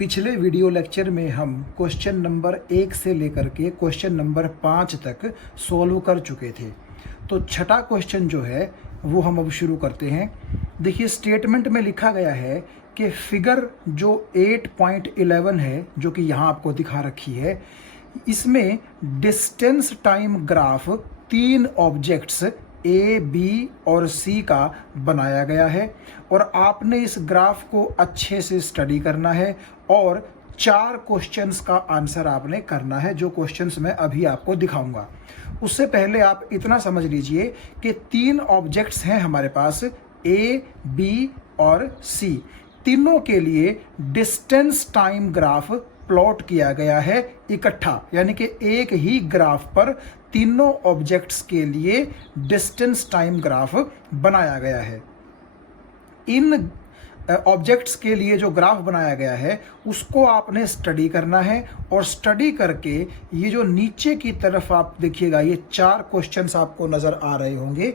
पिछले video lecture में हम क्वेश्चन नंबर 1 से लेकर के क्वेश्चन नंबर 5 तक सॉल्व कर चुके थे। तो छठा क्वेश्चन जो है वो हम अब शुरू करते हैं। देखिए स्टेटमेंट में लिखा गया है कि फिगर जो 8.11 है, जो कि यहाँ आपको दिखा रखी है, इसमें डिस्टेंस टाइम ग्राफ 3 ऑब्जेक्ट्स ए, बी और सी का बनाया गया है और आपने इस ग्राफ को अच्छे से स्टडी करना है और 4 क्वेश्चंस का आंसर आपने करना है, जो क्वेश्चंस मैं अभी आपको दिखाऊंगा। उससे पहले आप इतना समझ लीजिए कि 3 ऑब्जेक्ट्स हैं हमारे पास, ए, बी और सी। तीनों के लिए डिस्टेंस टाइम ग्राफ प्लॉट किया गया है इकट्ठा, यानी कि एक ही ग्राफ पर तीनों ऑब्जेक्ट्स के लिए डिस्टेंस टाइम ग्राफ बनाया गया है। इन ऑब्जेक्ट्स के लिए जो ग्राफ बनाया गया है उसको आपने स्टडी करना है और स्टडी करके ये जो नीचे की तरफ आप देखिएगा, ये 4 क्वेश्चंस आपको नजर आ रहे होंगे,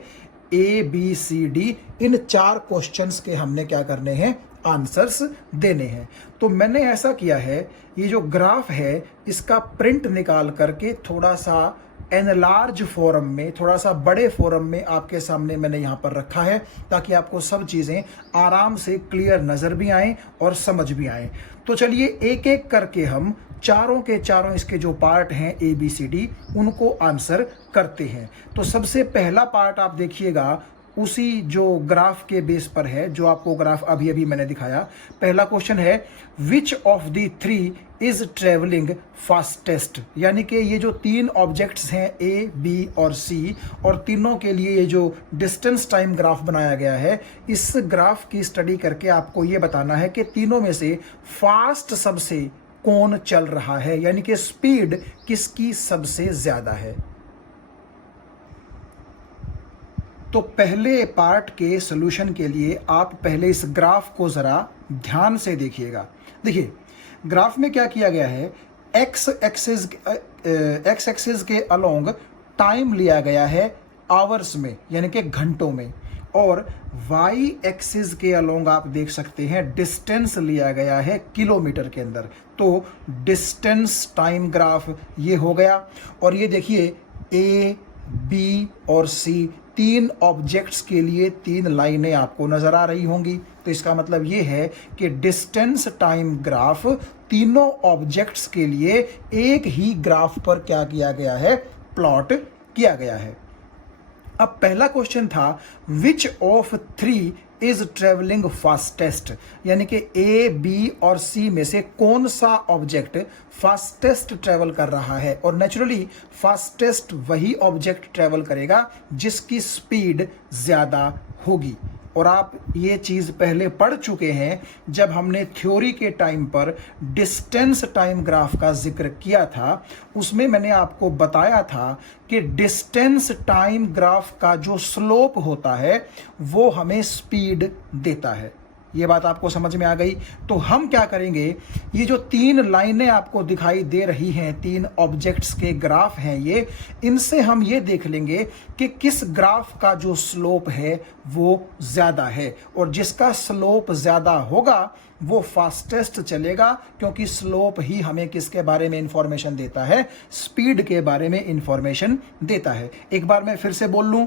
ए, बी, सी, डी। इन 4 क्वेश्चंस के हमने क्या करने हैं, आंसर्स देने हैं। तो मैंने ऐसा किया है, ये जो ग्राफ है इसका प्रिंट निकाल करके थोड़ा सा एनलार्ज फॉर्म में, थोड़ा सा बड़े फॉर्म में आपके सामने मैंने यहाँ पर रखा है, ताकि आपको सब चीज़ें आराम से क्लियर नज़र भी आए और समझ भी आए। तो चलिए एक एक करके हम चारों के चारों इसके जो पार्ट हैं ए, बी, सी, डी, उनको आंसर करते हैं। तो सबसे पहला पार्ट आप देखिएगा उसी जो ग्राफ के बेस पर है, जो आपको ग्राफ अभी अभी मैंने दिखाया। पहला क्वेश्चन है, which of the 3 is travelling fastest, यानी कि ये जो 3 ऑब्जेक्ट्स हैं ए, बी और सी, और तीनों के लिए ये जो डिस्टेंस टाइम ग्राफ बनाया गया है, इस ग्राफ की स्टडी करके आपको ये बताना है कि तीनों में से फास्ट सबसे कौन चल रहा है, यानी कि स्पीड किसकी सबसे ज्यादा है। तो पहले पार्ट के सॉल्यूशन के लिए आप पहले इस ग्राफ को ज़रा ध्यान से देखिएगा। देखिए ग्राफ में क्या किया गया है, एक्स एक्सिस के अलोंग टाइम लिया गया है आवर्स में, यानी कि घंटों में, और वाई एक्सिस के अलोंग आप देख सकते हैं डिस्टेंस लिया गया है किलोमीटर के अंदर। तो डिस्टेंस टाइम ग्राफ ये हो गया। और ये देखिए ए, बी और सी, 3 ऑब्जेक्ट्स के लिए 3 लाइनें आपको नजर आ रही होंगी। तो इसका मतलब ये है कि डिस्टेंस टाइम ग्राफ तीनों ऑब्जेक्ट्स के लिए एक ही ग्राफ पर क्या किया गया है, प्लॉट किया गया है। अब पहला क्वेश्चन था, which of 3 is travelling fastest, यानी कि ए, बी और सी में से कौन सा ऑब्जेक्ट फास्टेस्ट ट्रेवल कर रहा है। और नेचुरली फास्टेस्ट वही ऑब्जेक्ट ट्रेवल करेगा जिसकी स्पीड ज्यादा होगी। और आप ये चीज़ पहले पढ़ चुके हैं जब हमने थ्योरी के टाइम पर डिस्टेंस टाइम ग्राफ का जिक्र किया था। उसमें मैंने आपको बताया था कि डिस्टेंस टाइम ग्राफ का जो स्लोप होता है वो हमें स्पीड देता है। ये बात आपको समझ में आ गई। तो हम क्या करेंगे, ये जो 3 लाइनें आपको दिखाई दे रही हैं, 3 ऑब्जेक्ट्स के ग्राफ हैं ये, इनसे हम ये देख लेंगे कि किस ग्राफ का जो स्लोप है वो ज़्यादा है, और जिसका स्लोप ज़्यादा होगा वो फास्टेस्ट चलेगा, क्योंकि स्लोप ही हमें किसके बारे में इंफॉर्मेशन देता है, स्पीड के बारे में इंफॉर्मेशन देता है। एक बार मैं फिर से बोल लूं,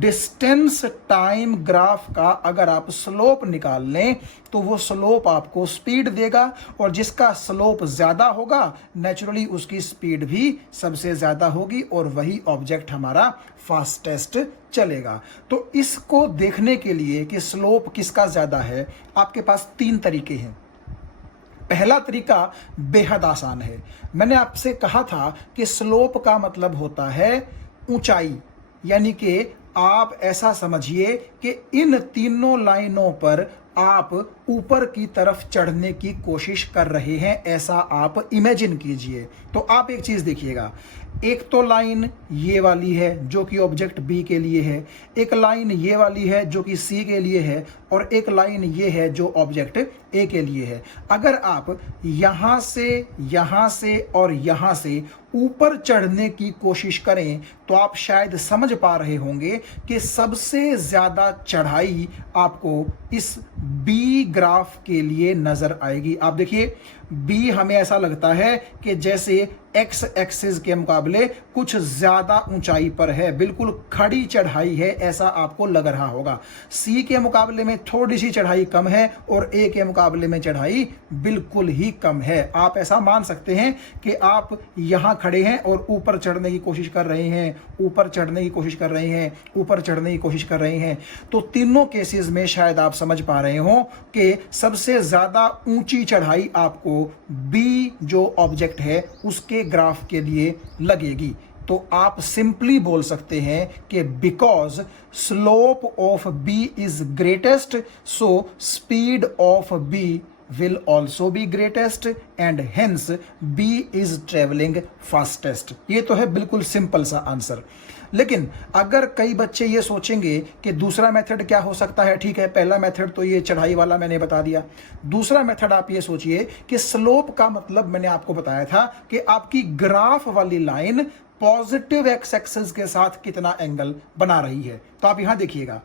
डिस्टेंस टाइम ग्राफ का अगर आप स्लोप निकाल लें तो वो स्लोप आपको स्पीड देगा, और जिसका स्लोप ज्यादा होगा नेचुरली उसकी स्पीड भी सबसे ज्यादा होगी, और वही ऑब्जेक्ट हमारा फास्टेस्ट चलेगा। तो इसको देखने के लिए कि स्लोप किसका ज्यादा है, आपके पास 3 तरीके हैं। पहला तरीका बेहद आसान है। मैंने आपसे कहा था कि स्लोप का मतलब होता है ऊंचाई, यानी कि आप ऐसा समझिए कि इन तीनों लाइनों पर आप ऊपर की तरफ चढ़ने की कोशिश कर रहे हैं, ऐसा आप इमेजिन कीजिए। तो आप एक चीज देखिएगा, एक तो लाइन ये वाली है जो कि ऑब्जेक्ट बी के लिए है, एक लाइन ये वाली है जो कि सी के लिए है, और एक लाइन ये है जो ऑब्जेक्ट ए के लिए है। अगर आप यहां से और यहां से ऊपर चढ़ने की कोशिश करें तो आप शायद समझ पा रहे होंगे कि सबसे ज्यादा चढ़ाई आपको इस बी ग्राफ के लिए नजर आएगी। आप देखिए बी हमें ऐसा लगता है कि जैसे एक्स एक्सिस के मुकाबले कुछ ज्यादा ऊंचाई पर है, बिल्कुल खड़ी चढ़ाई है, ऐसा आपको लग रहा होगा। सी के मुकाबले में थोड़ी सी चढ़ाई कम है और ए के मुकाबले में चढ़ाई बिल्कुल ही कम है। आप ऐसा मान सकते हैं कि आप यहां खड़े हैं और ऊपर चढ़ने की कोशिश कर रहे हैं, ऊपर चढ़ने की कोशिश कर रहे हैं, ऊपर चढ़ने की कोशिश कर रहे हैं। तो तीनों केसेस में शायद आप समझ पा रहे हो कि सबसे ज्यादा ऊंची चढ़ाई आपको बी जो ऑब्जेक्ट है उसके ग्राफ के लिए लगेगी। तो आप सिंपली बोल सकते हैं कि because slope of B is greatest so speed of B will also be greatest and hence B is traveling fastest। ये तो है बिल्कुल सिंपल सा आंसर। लेकिन अगर कई बच्चे ये सोचेंगे कि दूसरा मेथड क्या हो सकता है, ठीक है पहला मेथड तो ये चढ़ाई वाला मैंने बता दिया, दूसरा मेथड आप ये सोचिए कि स्लोप का मतलब मैंने आपको बताया था कि आपकी ग्राफ वाली लाइन पॉजिटिव एक्स एक्सिस के साथ कितना एंगल बना रही है। तो आप यहां देखिएगा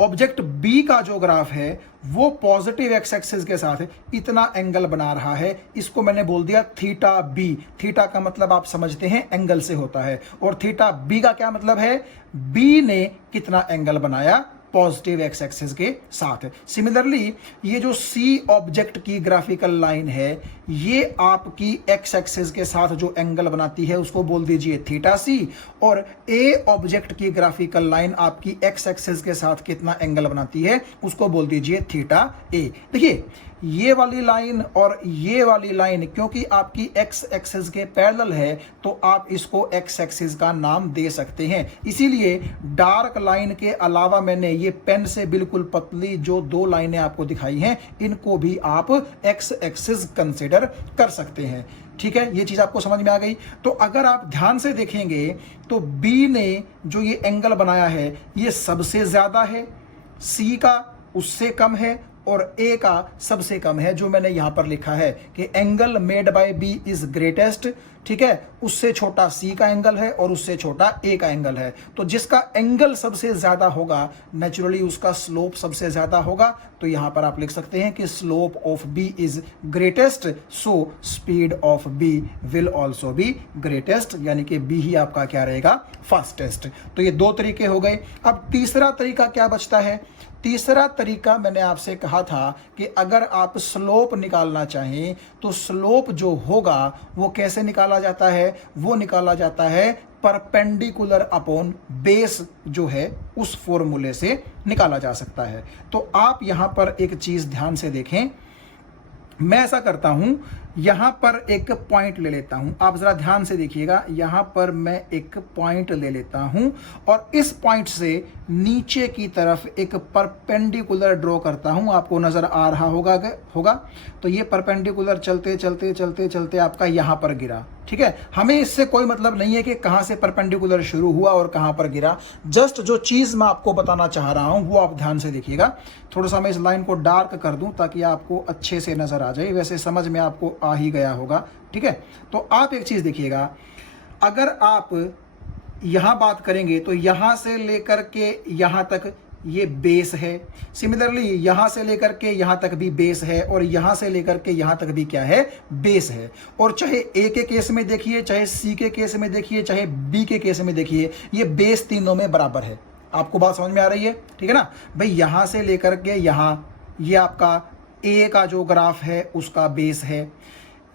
ऑब्जेक्ट बी का जो ग्राफ है वो पॉजिटिव एक्स एक्सिस के साथ इतना एंगल बना रहा है, इसको मैंने बोल दिया थीटा बी। थीटा का मतलब आप समझते हैं एंगल से होता है, और थीटा बी का क्या मतलब है, बी ने कितना एंगल बनाया पॉजिटिव एक्स एक्सिस के साथ। सिमिलरली ये जो सी ऑब्जेक्ट की ग्राफिकल लाइन है ये आपकी एक्स एक्सिस के साथ जो एंगल बनाती है उसको बोल दीजिए थीटा सी, और ए ऑब्जेक्ट की ग्राफिकल लाइन आपकी एक्स एक्सिस के साथ कितना एंगल बनाती है उसको बोल दीजिए थीटा ए। देखिए ये वाली लाइन और ये वाली लाइन क्योंकि आपकी एक्स एक्सिस के पैरेलल है तो आप इसको एक्स एक्सिस का नाम दे सकते हैं। इसीलिए डार्क लाइन के अलावा मैंने ये पेन से बिल्कुल पतली जो दो लाइनें आपको दिखाई हैं इनको भी आप एक्स एक्सिस कंसिडर कर सकते हैं। ठीक है, ये चीज आपको समझ में आ गई। तो अगर आप ध्यान से देखेंगे तो बी ने जो ये एंगल बनाया है ये सबसे ज्यादा है, सी का उससे कम है और ए का सबसे कम है, जो मैंने यहां पर लिखा है कि angle made by B is greatest. ठीक है, उससे छोटा सी का एंगल है और उससे छोटा ए का एंगल है। तो जिसका एंगल सबसे ज्यादा होगा नेचुरली उसका स्लोप सबसे ज्यादा होगा। तो यहां पर आप लिख सकते हैं कि slope of B is greatest so speed of B will also be greatest, यानी कि बी ही आपका क्या रहेगा, फास्टेस्ट। तो ये दो तरीके हो गए। अब तीसरा तरीका क्या बचता है, तीसरा तरीका मैंने आपसे कहा था कि अगर आप स्लोप निकालना चाहें तो स्लोप जो होगा वो कैसे निकाला जाता है, वो निकाला जाता है परपेंडिकुलर अपॉन बेस जो है उस फॉर्मूले से निकाला जा सकता है। तो आप यहां पर एक चीज ध्यान से देखें, मैं ऐसा करता हूं यहां पर एक पॉइंट ले लेता हूं, आप जरा ध्यान से देखिएगा, यहां पर मैं एक पॉइंट ले लेता हूं और इस पॉइंट से नीचे की तरफ एक परपेंडिकुलर ड्रॉ करता हूं। आपको नजर आ रहा होगा तो ये परपेंडिकुलर चलते चलते चलते चलते आपका यहां पर गिरा। ठीक है, हमें इससे कोई मतलब नहीं है कि कहां से परपेंडिकुलर शुरू हुआ और कहां पर गिरा, जस्ट जो चीज मैं आपको बताना चाह रहा हूं वो आप ध्यान से देखिएगा। थोड़ा सा मैं इस लाइन को डार्क कर दूं ताकि आपको अच्छे से नजर आ जाए, वैसे समझ में आपको आ ही गया होगा। ठीक है, तो आप एक चीज देखिएगा, अगर आप यहां बात करेंगे तो यहां से लेकर के यहां तक ये बेस है, सिमिलरली यहां से लेकर के यहां तक भी बेस है और यहां से लेकर के यहां तक भी क्या है, बेस है। और चाहे ए के केस में देखिए, चाहे सी के केस में देखिए, चाहे बी के केस में देखिए, ये बेस तीनों में बराबर है। आपको बात समझ में आ रही है, ठीक है ना भाई। यहां से लेकर के यहां ये आपका ए का जो ग्राफ है उसका बेस है,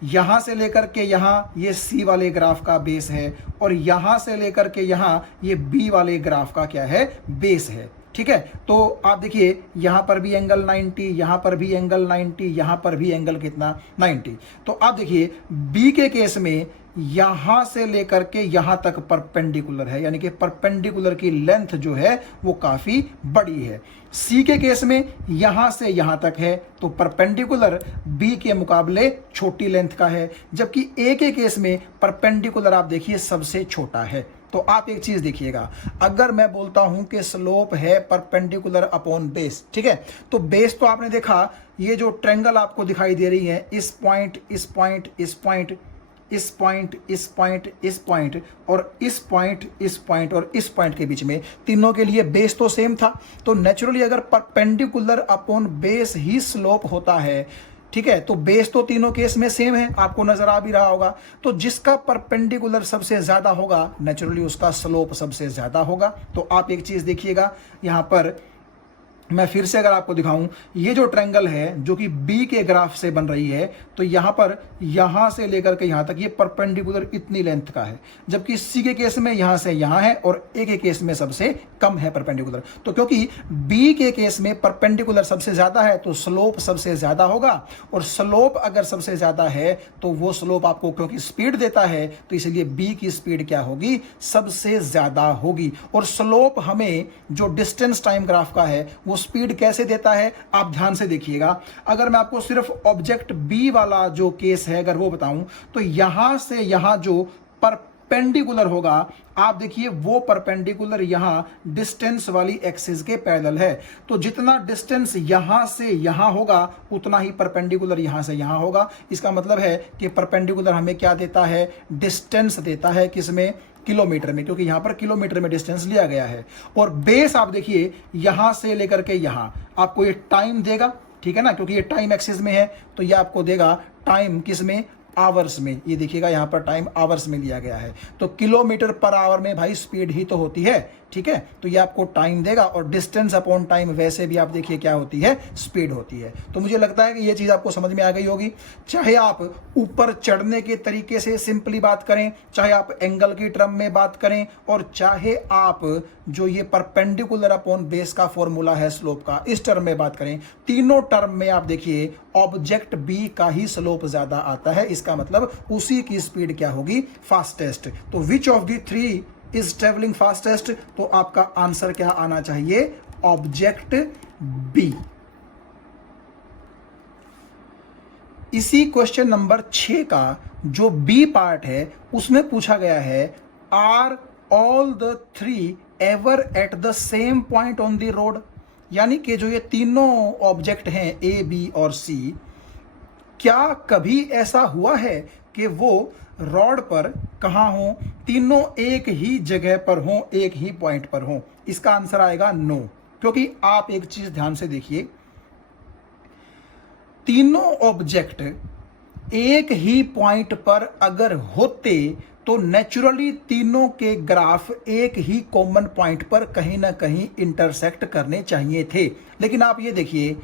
यहां से लेकर के यहां ये सी वाले ग्राफ का बेस है, और यहां से लेकर के यहां ये बी वाले ग्राफ का क्या है, बेस है। ठीक है, तो आप देखिए यहां पर भी एंगल 90, यहां पर भी एंगल 90, यहां पर भी एंगल कितना, 90। तो आप देखिए बी के केस में यहां से लेकर के यहां तक परपेंडिकुलर है, यानी कि परपेंडिकुलर की लेंथ जो है वो काफी बड़ी है। सी के केस में यहां से यहां तक है तो परपेंडिकुलर बी के मुकाबले छोटी लेंथ का है, जबकि ए के केस में परपेंडिकुलर आप देखिए सबसे छोटा है। तो आप एक चीज देखिएगा, अगर मैं बोलता हूं कि स्लोप है परपेंडिकुलर अपॉन बेस, ठीक है, तो बेस तो आपने देखा, ये जो ट्रायंगल आपको दिखाई दे रही है, इस पॉइंट इस पॉइंट इस पॉइंट, इस पॉइंट, इस पॉइंट, इस पॉइंट और इस पॉइंट, इस पॉइंट और इस पॉइंट के बीच में, तीनों के लिए बेस तो सेम था। तो नेचुरली अगर परपेंडिकुलर अपॉन बेस ही स्लोप होता है, ठीक है, तो बेस तो तीनों केस में सेम है, आपको नजर आ भी रहा होगा। तो जिसका परपेंडिकुलर सबसे ज्यादा होगा नेचुरली उसका स्लोप सबसे ज्यादा होगा। तो आप एक चीज देखिएगा, यहां पर मैं फिर से अगर आपको दिखाऊं, ये जो ट्रायंगल है जो कि बी के ग्राफ से बन रही है, तो यहां पर यहां से लेकर के यहां तक ये परपेंडिकुलर इतनी लेंथ का है, जबकि सी के केस में यहां से यहां है और ए के केस में सबसे कम है परपेंडिकुलर। तो क्योंकि बी के केस में परपेंडिकुलर सबसे ज्यादा है तो स्लोप सबसे ज्यादा होगा, और स्लोप अगर सबसे ज्यादा है तो वो स्लोप आपको क्योंकि स्पीड देता है, तो इसलिए बी की स्पीड क्या होगी, सबसे ज्यादा होगी। और स्लोप हमें जो डिस्टेंस टाइम ग्राफ का है वो स्पीड कैसे देता है, आप ध्यान से देखिएगा। अगर मैं आपको सिर्फ ऑब्जेक्ट बी वाला जो केस है अगर वो बताऊं, तो यहां से यहां जो परपेंडिकुलर होगा, आप देखिए वो परपेंडिकुलर यहां डिस्टेंस वाली एक्सिस के पैरेलल है। तो जितना डिस्टेंस यहां से यहां होगा उतना ही परपेंडिकुलर यहां से यहां होगा। इसका मतलब है कि परपेंडिकुलर हमें क्या देता है, डिस्टेंस देता है, किसमें, किलोमीटर में, क्योंकि यहां पर किलोमीटर में डिस्टेंस लिया गया है। और बेस आप देखिए यहां से लेकर के यहां आपको ये टाइम देगा, ठीक है ना, क्योंकि ये टाइम एक्सिस में है, तो ये आपको देगा टाइम किस में, आवर्स में। ये देखिएगा यहां पर टाइम आवर्स में लिया गया है, तो किलोमीटर पर आवर में भाई स्पीड ही तो होती है, ठीक है। तो ये आपको टाइम देगा, और डिस्टेंस अपॉन टाइम वैसे भी आप देखिए क्या होती है, स्पीड होती है। तो मुझे लगता है कि ये चीज आपको समझ में आ गई होगी। चाहे आप ऊपर चढ़ने के तरीके से सिंपली बात करें, चाहे आप एंगल की टर्म में बात करें, और चाहे आप जो ये परपेंडिकुलर अपॉन बेस का फॉर्मूला है स्लोप का, इस टर्म में बात करें, तीनों टर्म में आप देखिए ऑब्जेक्ट बी का ही स्लोप ज्यादा आता है। इसका मतलब उसी की स्पीड क्या होगी, फास्टेस्ट। तो which of the three is travelling fastest, तो आपका आंसर क्या आना चाहिए, ऑब्जेक्ट बी। इसी क्वेश्चन नंबर 6 का जो बी पार्ट है उसमें पूछा गया है, are all the three ever at the same point on the road. यानी कि जो ये तीनों ऑब्जेक्ट हैं ए, बी और सी, क्या कभी ऐसा हुआ है कि वो रॉड पर कहां हो, तीनों एक ही जगह पर हो, एक ही पॉइंट पर हो। इसका आंसर आएगा नो, क्योंकि आप एक चीज ध्यान से देखिए, तीनों ऑब्जेक्ट एक ही पॉइंट पर अगर होते तो नेचुरली तीनों के ग्राफ एक ही कॉमन पॉइंट पर कहीं ना कहीं इंटरसेक्ट करने चाहिए थे। लेकिन आप ये देखिए,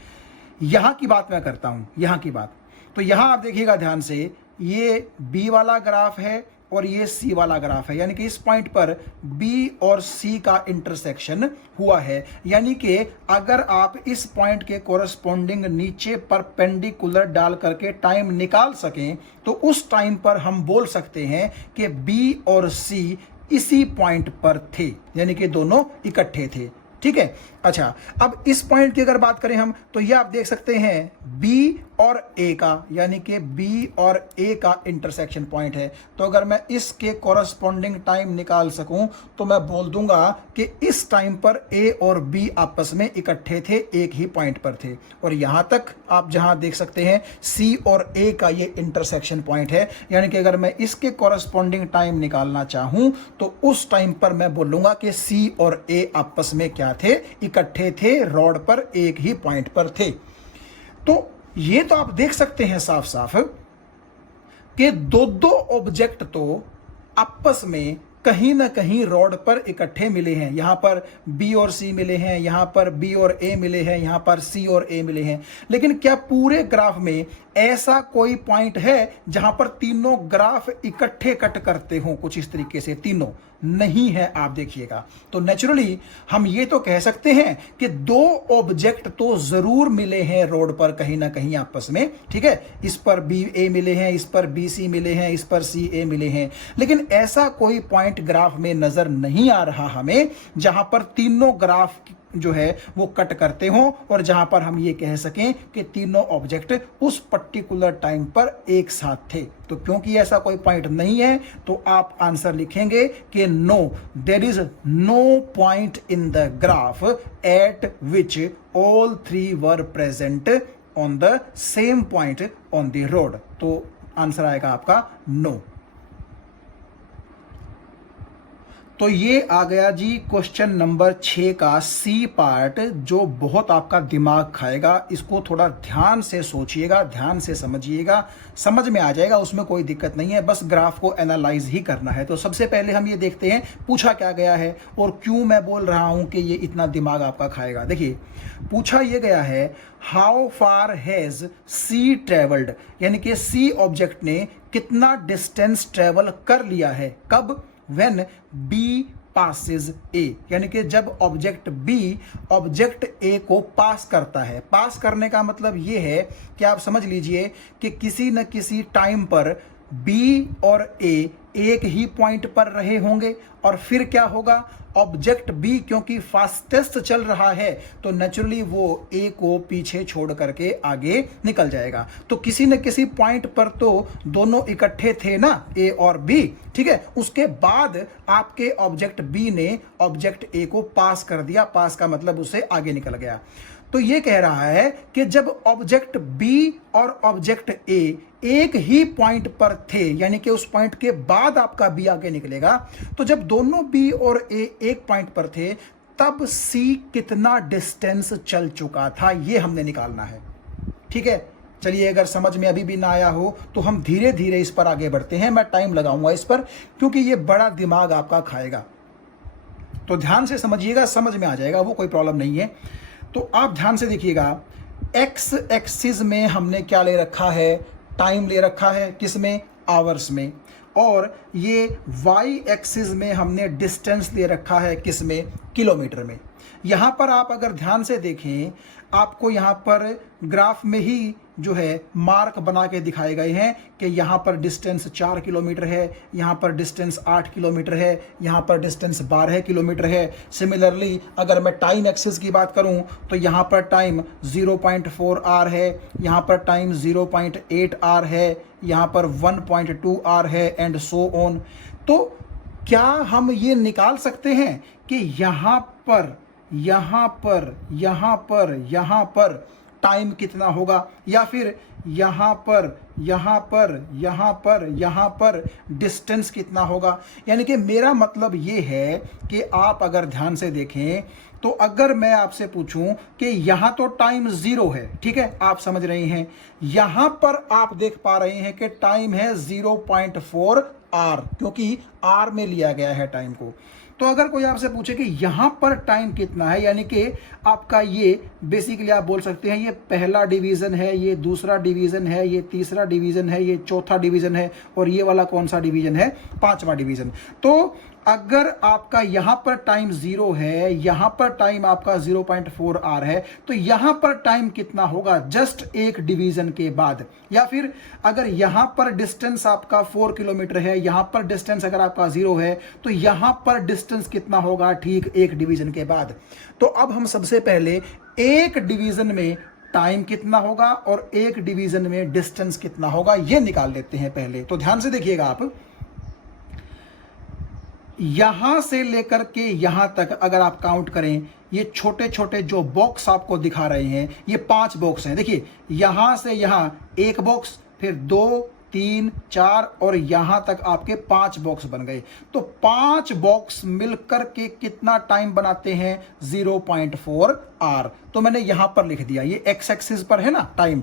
यहां की बात मैं करता हूं, यहां की बात, तो यहां आप देखिएगा ध्यान से, ये बी वाला ग्राफ है और ये सी वाला ग्राफ है, यानी कि इस पॉइंट पर बी और सी का इंटरसेक्शन हुआ है। यानी कि अगर आप इस पॉइंट के कोरस्पॉन्डिंग नीचे परपेंडिकुलर डाल करके टाइम निकाल सकें, तो उस टाइम पर हम बोल सकते हैं कि बी और सी इसी पॉइंट पर थे, यानी कि दोनों इकट्ठे थे, ठीक है। अच्छा, अब इस पॉइंट की अगर बात करें हम, तो ये आप देख सकते हैं बी और ए का, यानी कि बी और ए का इंटरसेक्शन पॉइंट है। तो अगर मैं इसके कॉरस्पॉन्डिंग टाइम निकाल सकूं तो मैं बोल दूंगा कि इस टाइम पर ए और बी आपस में इकट्ठे थे, एक ही पॉइंट पर थे। और यहां तक आप जहां देख सकते हैं सी और ए का ये इंटरसेक्शन पॉइंट है, यानी कि अगर मैं इसके कॉरस्पॉन्डिंग टाइम निकालना चाहूं तो उस टाइम पर मैं बोलूंगा कि सी और ए आपस में क्या थे, इकट्ठे थे, रॉड पर एक ही पॉइंट पर थे। तो ये तो आप देख सकते हैं साफ साफ कि दो ऑब्जेक्ट तो आपस में कहीं ना कहीं रॉड पर इकट्ठे मिले हैं। यहां पर बी और सी मिले हैं, यहां पर बी और ए मिले हैं, यहां पर सी और ए मिले हैं। लेकिन क्या पूरे ग्राफ में ऐसा कोई पॉइंट है जहां पर तीनों ग्राफ इकट्ठे कट करते हों, कुछ इस तरीके से? तीनों नहीं है, आप देखिएगा। तो नेचुरली हम ये तो कह सकते हैं कि दो ऑब्जेक्ट तो जरूर मिले हैं रोड पर कहीं ना कहीं आपस में, ठीक है। इस पर बी ए मिले हैं, इस पर बी सी मिले हैं, इस पर सी ए मिले हैं। लेकिन ऐसा कोई पॉइंट ग्राफ में नजर नहीं आ रहा हमें जहां पर तीनों ग्राफ जो है वो कट करते हों और जहां पर हम ये कह सकें कि तीनों ऑब्जेक्ट उस पर्टिकुलर टाइम पर एक साथ थे। तो क्योंकि ऐसा कोई पॉइंट नहीं है तो आप आंसर लिखेंगे कि no, there is no point in the graph at which all three were present on the same point on the road. तो आंसर आएगा आपका नो। तो ये आ गया जी क्वेश्चन नंबर 6 का सी पार्ट, जो बहुत आपका दिमाग खाएगा। इसको थोड़ा ध्यान से सोचिएगा, ध्यान से समझिएगा, समझ में आ जाएगा, उसमें कोई दिक्कत नहीं है, बस ग्राफ को एनालाइज ही करना है। तो सबसे पहले हम ये देखते हैं पूछा क्या गया है और क्यों मैं बोल रहा हूं कि ये इतना दिमाग आपका खाएगा। देखिए पूछा ये गया है, how far has C travelled, यानी कि सी ऑब्जेक्ट ने कितना डिस्टेंस ट्रेवल कर लिया है, कब, when B passes A, यानी कि जब ऑब्जेक्ट B ऑब्जेक्ट A को पास करता है। पास करने का मतलब ये है कि आप समझ लीजिए कि किसी न किसी टाइम पर B और A एक ही पॉइंट पर रहे होंगे और फिर क्या होगा, ऑब्जेक्ट B क्योंकि फास्टेस्ट चल रहा है तो नेचुरली वो A को पीछे छोड़ करके आगे निकल जाएगा। तो किसी न किसी पॉइंट पर तो दोनों इकट्ठे थे ना, A और B, ठीक है। उसके बाद आपके ऑब्जेक्ट B ने ऑब्जेक्ट A को पास कर दिया, पास का मतलब उससे आगे निकल गया। तो ये कह रहा है कि जब ऑब्जेक्ट B और ऑब्जेक्ट A एक ही पॉइंट पर थे, यानी कि उस पॉइंट के बाद आपका B आगे निकलेगा, तो जब दोनों B और A एक पॉइंट पर थे तब C कितना डिस्टेंस चल चुका था, ये हमने निकालना है, ठीक है। चलिए अगर समझ में अभी भी ना आया हो तो हम धीरे धीरे इस पर आगे बढ़ते हैं। मैं टाइम लगाऊंगा इस पर क्योंकि ये बड़ा दिमाग आपका खाएगा, तो ध्यान से समझिएगा, समझ में आ जाएगा, वो कोई प्रॉब्लम नहीं है। तो आप ध्यान से देखिएगा, एक्स एक्सिस में हमने क्या ले रखा है, टाइम ले रखा है, किस में, आवर्स में, और ये वाई एक्सिस में हमने डिस्टेंस ले रखा है, किस में, किलोमीटर में। यहाँ पर आप अगर ध्यान से देखें, आपको यहाँ पर ग्राफ में ही जो है मार्क बना के दिखाए गए हैं कि यहाँ पर डिस्टेंस 4 किलोमीटर है, यहाँ पर डिस्टेंस 8 किलोमीटर है, यहाँ पर डिस्टेंस 12 किलोमीटर है। सिमिलरली अगर मैं टाइम एक्सिस की बात करूँ तो यहाँ पर टाइम 0.4 आर है, यहाँ पर टाइम 0.8 आर है, यहाँ पर 1.2 आर है एंड सो ऑन। तो क्या हम ये निकाल सकते हैं कि यहाँ पर, यहाँ पर, यहाँ पर, यहाँ पर टाइम कितना होगा, या फिर यहाँ पर, यहाँ पर, यहाँ पर, यहाँ पर डिस्टेंस कितना होगा। यानी कि मेरा मतलब ये है कि आप अगर ध्यान से देखें तो अगर मैं आपसे पूछूं कि यहाँ तो टाइम 0 है, ठीक है, आप समझ रहे हैं, यहाँ पर आप देख पा रहे हैं कि टाइम है 0.4 आर, क्योंकि आर में लिया गया है टाइम को। तो अगर कोई आपसे पूछे कि यहाँ पर टाइम कितना है, यानी कि आपका ये बेसिकली आप बोल सकते हैं ये पहला डिवीज़न है, ये दूसरा डिवीज़न है, ये तीसरा डिवीज़न है, ये चौथा डिवीज़न है, और ये वाला कौन सा डिवीज़न है, 5वां डिवीज़न। तो अगर आपका यहाँ पर टाइम 0 है, यहाँ पर टाइम आपका 0.4 आर है, तो यहाँ पर टाइम कितना होगा जस्ट एक डिवीजन के बाद। या फिर अगर यहाँ पर डिस्टेंस आपका 4 किलोमीटर है, यहाँ पर डिस्टेंस अगर आपका 0 है, तो यहाँ पर डिस्टेंस कितना होगा ठीक एक डिवीजन के बाद। तो अब हम सबसे पहले एक डिवीजन में टाइम कितना होगा और एक डिवीजन में डिस्टेंस कितना होगा ये निकाल लेते हैं पहले। तो ध्यान से देखिएगा आप, यहां से लेकर के यहां तक अगर आप काउंट करें, ये छोटे छोटे जो बॉक्स आपको दिखा रहे हैं ये 5 बॉक्स हैं। देखिए यहां से यहां 1 बॉक्स, फिर 2, 3, 4 और यहां तक आपके 5 बॉक्स बन गए। तो 5 बॉक्स मिलकर के कितना टाइम बनाते हैं, 0.4 आर। तो मैंने यहां पर लिख दिया, ये एक्स एक्सिस पर है ना टाइम,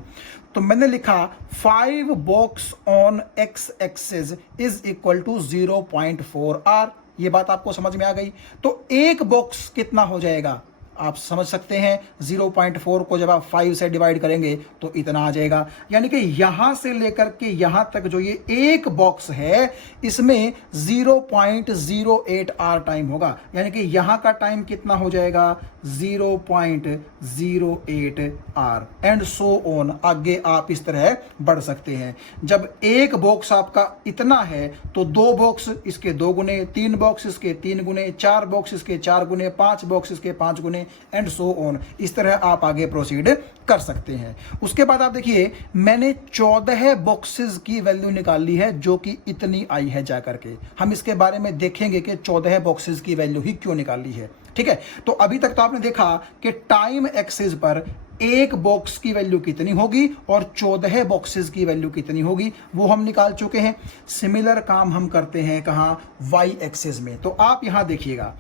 तो मैंने लिखा 5 box on X axis is equal to 0.4 hour. ये बात आपको समझ में आ गई। तो एक बॉक्स कितना हो जाएगा, आप समझ सकते हैं, 0.4 को जब आप 5 से डिवाइड करेंगे तो इतना आ जाएगा। यानी कि यहां से लेकर के यहां तक जो ये एक बॉक्स है इसमें 0.08 आर टाइम होगा। यानी कि यहां का टाइम कितना हो जाएगा, 0.08 आर एंड सो ऑन। आगे आप इस तरह बढ़ सकते हैं। जब एक बॉक्स आपका इतना है तो 2 बॉक्स इसके 2 गुने, 3 बॉक्स इसके 3 गुने, 4 बॉक्स इसके 4 गुने, 5 बॉक्स इसके 5 गुने एंड सो ऑन। इस तरह आप आगे प्रोसीड कर सकते हैं। उसके बाद आप देखिए मैंने 14 बॉक्सेस की वैल्यू निकाल ली है जो कि इतनी आई है जाकर के। हम इसके बारे में देखेंगे कि 14 बॉक्सेस की वैल्यू ही क्यों निकाल ली है, ठीक है। तो अभी तक तो आपने देखा कि टाइम एक्सिस पर एक बॉक्स की वैल्यू कितनी होगी और 14 बॉक्सेस की वैल्यू कितनी होगी वो हम निकाल चुके हैं। सिमिलर काम हम करते हैं कहाँ, वाई एक्सिस में। तो आप यहां देखिएगा,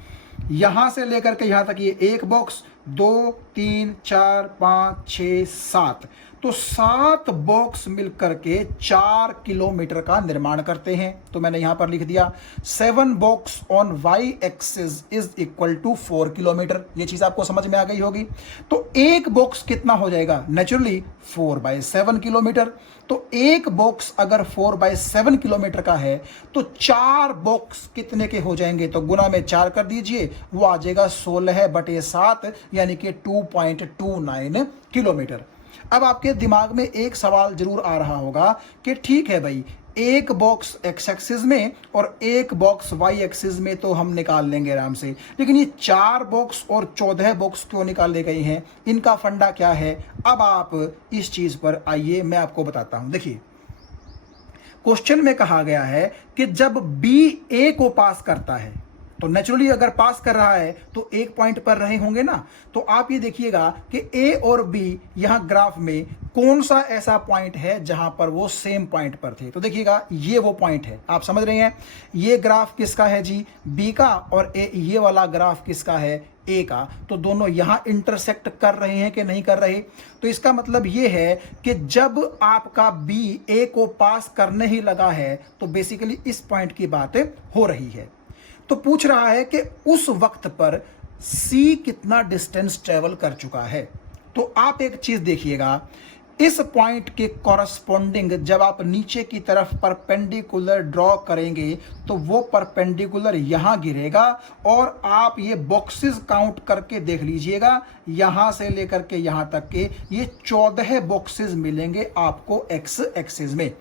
यहां से लेकर के यहां तक ये एक बॉक्स, 2 3 4 5 6 7, तो 7 बॉक्स मिलकर के 4 किलोमीटर का निर्माण करते हैं। तो मैंने यहां पर लिख दिया 7 box on Y axis is equal to 4 kilometre. ये चीज आपको समझ में आ गई होगी। तो एक बॉक्स कितना हो जाएगा, नेचुरली 4/7 किलोमीटर। तो एक बॉक्स अगर 4/7 किलोमीटर का है तो 4 बॉक्स कितने के हो जाएंगे, तो गुना में 4 कर दीजिए, वो आ जाएगा 16/7 यानी कि 2.29 किलोमीटर। अब आपके दिमाग में एक सवाल जरूर आ रहा होगा कि ठीक है भाई, एक बॉक्स एक्स एक्सिस में और एक बॉक्स वाई एक्सिस में तो हम निकाल लेंगे आराम से, लेकिन ये 4 बॉक्स और 14 बॉक्स क्यों निकाले गए हैं, इनका फंडा क्या है। अब आप इस चीज पर आइए, मैं आपको बताता हूं। देखिए, क्वेश्चन में कहा गया है कि जब बी ए को पास करता है, तो नेचुरली अगर पास कर रहा है तो एक पॉइंट पर रहे होंगे ना। तो आप ये देखिएगा कि ए और बी यहां ग्राफ में कौन सा ऐसा पॉइंट है जहां पर वो सेम पॉइंट पर थे। तो देखिएगा, ये वो पॉइंट है, आप समझ रहे हैं। ये ग्राफ किसका है जी, बी का, और ये वाला ग्राफ किसका है, ए का। तो दोनों यहां इंटरसेक्ट कर रहे हैं कि नहीं कर रहे। तो इसका मतलब ये है कि जब आपका बी ए को पास करने ही लगा है तो बेसिकली इस पॉइंट की बात हो रही है। तो पूछ रहा है कि उस वक्त पर सी कितना डिस्टेंस ट्रेवल कर चुका है। तो आप एक चीज देखिएगा, इस पॉइंट के कॉरस्पॉन्डिंग जब आप नीचे की तरफ परपेंडिकुलर ड्रॉ करेंगे तो वो परपेंडिकुलर यहां गिरेगा, और आप ये बॉक्सेस काउंट करके देख लीजिएगा, यहां से लेकर के यहां तक के ये 14 बॉक्सेस मिलेंगे आपको एक्स एक्सिस में।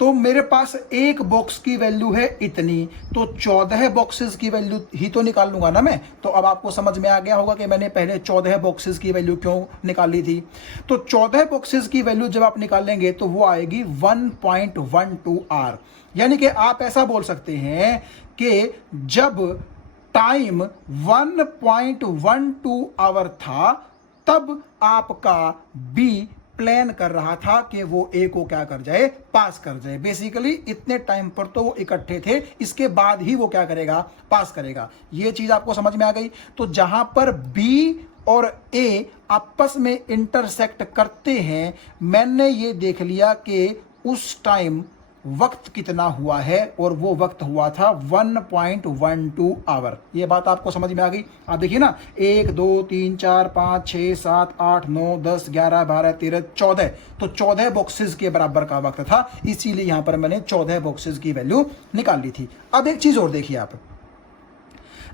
तो मेरे पास एक बॉक्स की वैल्यू है इतनी, तो 14 बॉक्सेस की वैल्यू ही तो निकाल लूंगा ना मैं। तो अब आपको समझ में आ गया होगा कि मैंने पहले 14 बॉक्सेस की वैल्यू क्यों निकाली थी। तो 14 बॉक्सेस की वैल्यू जब आप निकालेंगे तो वो आएगी 1.12 आर। यानी कि आप ऐसा बोल सकते हैं कि जब टाइम 1.12 आवर था तब आपका बी प्लान कर रहा था कि वो ए को क्या कर जाए, पास कर जाए। बेसिकली इतने टाइम पर तो वो इकट्ठे थे, इसके बाद ही वो क्या करेगा, पास करेगा। ये चीज आपको समझ में आ गई। तो जहां पर बी और ए आपस में इंटरसेक्ट करते हैं, मैंने ये देख लिया कि उस टाइम वक्त कितना हुआ है, और वो वक्त हुआ था 1.12 आवर। ये बात आपको समझ में आ गई। आप देखिए ना, 1 2 3 4 5 6 7 8 9 10 11 12 13 14, तो 14 बॉक्सेस के बराबर का वक्त था, इसीलिए यहां पर मैंने 14 बॉक्सेस की वैल्यू निकाल ली थी। अब एक चीज और देखिए आप,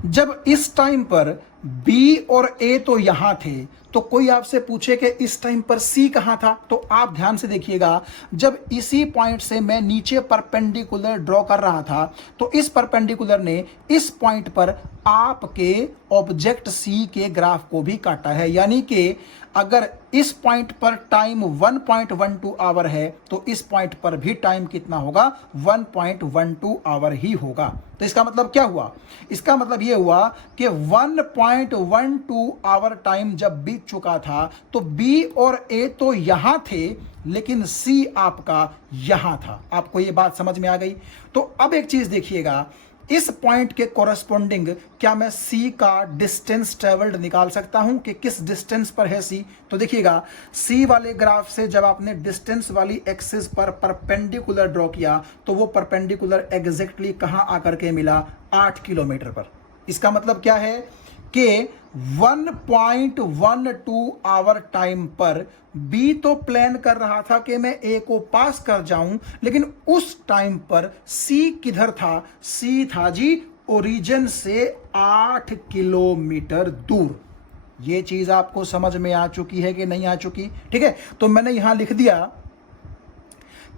जब इस टाइम पर बी और ए तो यहां थे, तो कोई आपसे पूछे कि इस टाइम पर सी कहां था, तो आप ध्यान से देखिएगा, जब इसी पॉइंट से मैं नीचे परपेंडिकुलर ड्रॉ कर रहा था तो इस परपेंडिकुलर ने इस पॉइंट पर आपके ऑब्जेक्ट सी के ग्राफ को भी काटा है। यानी कि अगर इस पॉइंट पर टाइम 1.12 आवर है तो इस पॉइंट पर भी टाइम कितना होगा, 1.12 आवर ही होगा। तो इसका मतलब क्या हुआ, इसका मतलब यह हुआ कि 1.12 आवर टाइम जब बीत चुका था तो बी और ए तो यहां थे, लेकिन सी आपका यहां था। आपको यह बात समझ में आ गई। तो अब एक चीज देखिएगा, इस पॉइंट के कॉरस्पॉन्डिंग क्या मैं सी का डिस्टेंस ट्रेवल्ड निकाल सकता हूं कि किस डिस्टेंस पर है सी। तो देखिएगा, सी वाले ग्राफ से जब आपने डिस्टेंस वाली एक्सिस पर परपेंडिकुलर ड्रॉ किया तो वो परपेंडिकुलर एग्जैक्टली कहां आकर के मिला, 8 किलोमीटर पर। इसका मतलब क्या है कि 1.12 आवर टाइम पर बी तो प्लान कर रहा था कि मैं ए को पास कर जाऊं, लेकिन उस टाइम पर सी किधर था, सी था जी ओरिजिन से 8 किलोमीटर दूर। ये चीज आपको समझ में आ चुकी है कि नहीं आ चुकी, ठीक है। तो मैंने यहां लिख दिया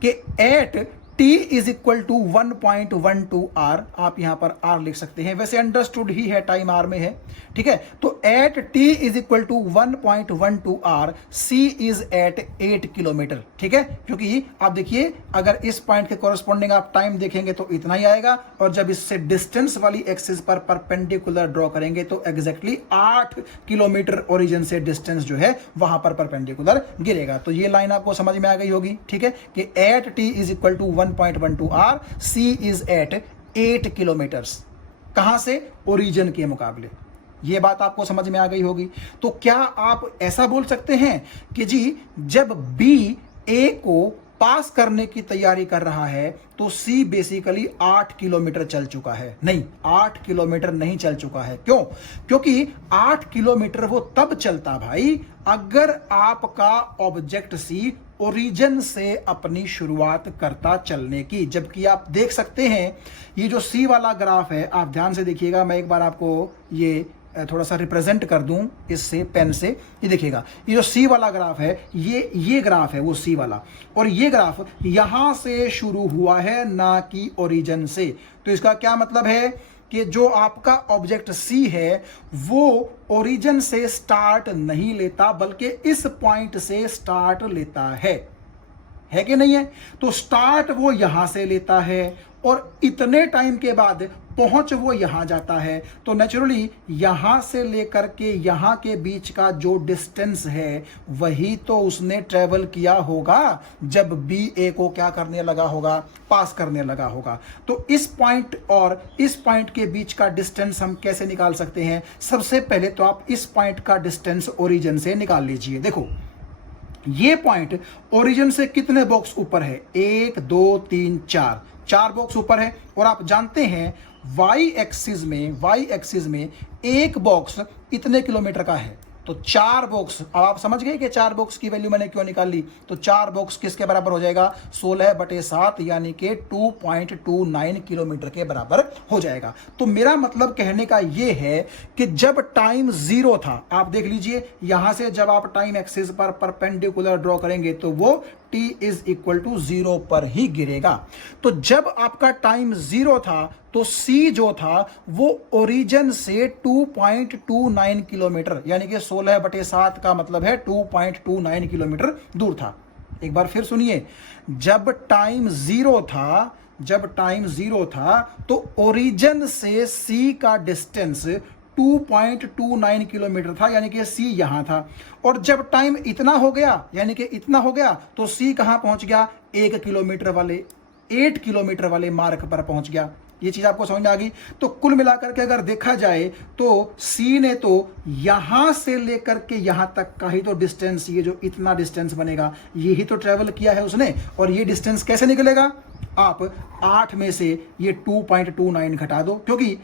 कि at t is equal to 1.12 hour, आप यहां पर आर लिख सकते हैं, वैसे अंडरस्टूड ही है, टाइम आर में है, ठीक है। तो at t is equal to 1.12 hour, c is at 8 kilometre, ठीक है। क्योंकि आप देखिए अगर इस पॉइंट के कॉरेस्पॉन्डिंग आप टाइम देखेंगे तो इतना ही आएगा, और जब इससे डिस्टेंस वाली एक्सिस पर परपेंडिकुलर ड्रॉ करेंगे तो एग्जैक्टली 8 किलोमीटर ओरिजिन से डिस्टेंस जो है वहां पर परपेंडिकुलर गिरेगा। तो ये लाइन आपको समझ में आ गई होगी, ठीक है, कि at t is equal to 1.12 hour, c is at 8 kilometres, कहां से, ओरिजिन के मुकाबले। ये बात आपको समझ में आ गई होगी। तो क्या आप ऐसा बोल सकते हैं कि जी जब b a को पास करने की तैयारी कर रहा है तो C बेसिकली 8 किलोमीटर चल चुका है? नहीं, 8 किलोमीटर नहीं चल चुका है। क्यों? क्योंकि 8 किलोमीटर वो तब चलता भाई अगर आपका ऑब्जेक्ट C ओरिजिन से अपनी शुरुआत करता चलने की। जबकि आप देख सकते हैं ये जो C वाला ग्राफ है, आप ध्यान से देखिएगा, मैं एक बार आपको ये थोड़ा सा रिप्रेजेंट कर दूं इससे, पेन से, ये देखिएगा, ये जो सी वाला ग्राफ है, ये ग्राफ है वो सी वाला, और ये ग्राफ यहां से शुरू हुआ है ना कि ओरिजिन से। तो इसका क्या मतलब है कि जो आपका ऑब्जेक्ट सी है वो ओरिजिन से स्टार्ट नहीं लेता बल्कि इस पॉइंट से स्टार्ट लेता है कि नहीं है? तो स्टार्ट वो यहां से लेता है और इतने टाइम के बाद पहुंच वो यहां जाता है। तो नेचुरली यहां से लेकर के यहां के बीच का जो डिस्टेंस है वही तो उसने ट्रेवल किया होगा जब बी ए को क्या करने लगा होगा, पास करने लगा होगा। तो इस पॉइंट और इस पॉइंट के बीच का डिस्टेंस हम कैसे निकाल सकते हैं? सबसे पहले तो आप इस पॉइंट का डिस्टेंस ओरिजिन से निकाल लीजिए। देखो ये पॉइंट ओरिजिन से कितने बॉक्स ऊपर है? 1 2 3 4 बॉक्स ऊपर है। और आप जानते हैं वाई एक्सिस में एक बॉक्स इतने किलोमीटर का है, तो 4 बॉक्स, अब आप समझ गए कि 4 बॉक्स की वैल्यू मैंने क्यों निकाली। तो 4 बॉक्स किसके बराबर हो जाएगा? 16/7 यानी कि 2.29 किलोमीटर के बराबर हो जाएगा। तो मेरा मतलब कहने का यह है कि जब टाइम 0 था, आप देख लीजिए यहां से जब आप टाइम एक्सिस पर परपेंडिकुलर ड्रॉ करेंगे तो वो t इज इक्वल टू 0 पर ही गिरेगा। तो जब आपका टाइम 0 था तो c जो था वो ओरिजिन से 2.29 किलोमीटर यानी कि 16/7 का मतलब है 2.29 किलोमीटर दूर था। एक बार फिर सुनिए, जब टाइम 0 था तो ओरिजिन से c का डिस्टेंस 2.29 किलोमीटर था यानी कि C यहां था। और जब टाइम इतना हो गया यानी कि इतना हो गया तो C कहां पहुंच गया? 8 किलोमीटर वाले मार्क पर पहुंच गया। ये चीज आपको समझ में आ गई। तो कुल मिलाकर के अगर देखा जाए तो C ने तो यहां से लेकर के यहां तक का ही तो डिस्टेंस, ये जो इतना डिस्टेंस बनेगा यही तो ट्रेवल किया है उसने। और ये डिस्टेंस कैसे निकलेगा? आप 8 में से ये 2.29 घटा दो, क्योंकि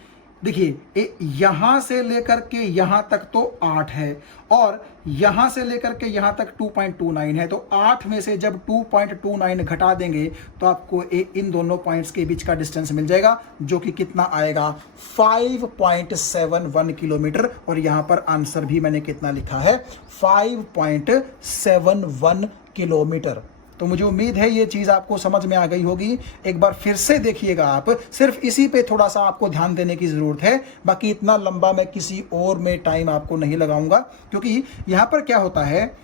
देखिए यहां से लेकर के यहां तक तो 8 है और यहां से लेकर के यहां तक 2.29 है। तो 8 में से जब 2.29 घटा देंगे तो आपको इन दोनों पॉइंट्स के बीच का डिस्टेंस मिल जाएगा, जो कि कितना आएगा? 5.71 किलोमीटर। और यहां पर आंसर भी मैंने कितना लिखा है? 5.71 किलोमीटर। तो मुझे उम्मीद है ये चीज आपको समझ में आ गई होगी। एक बार फिर से देखिएगा आप, सिर्फ इसी पे थोड़ा सा आपको ध्यान देने की जरूरत है। बाकी इतना लंबा मैं किसी और में टाइम आपको नहीं लगाऊंगा, क्योंकि यहां पर क्या होता है,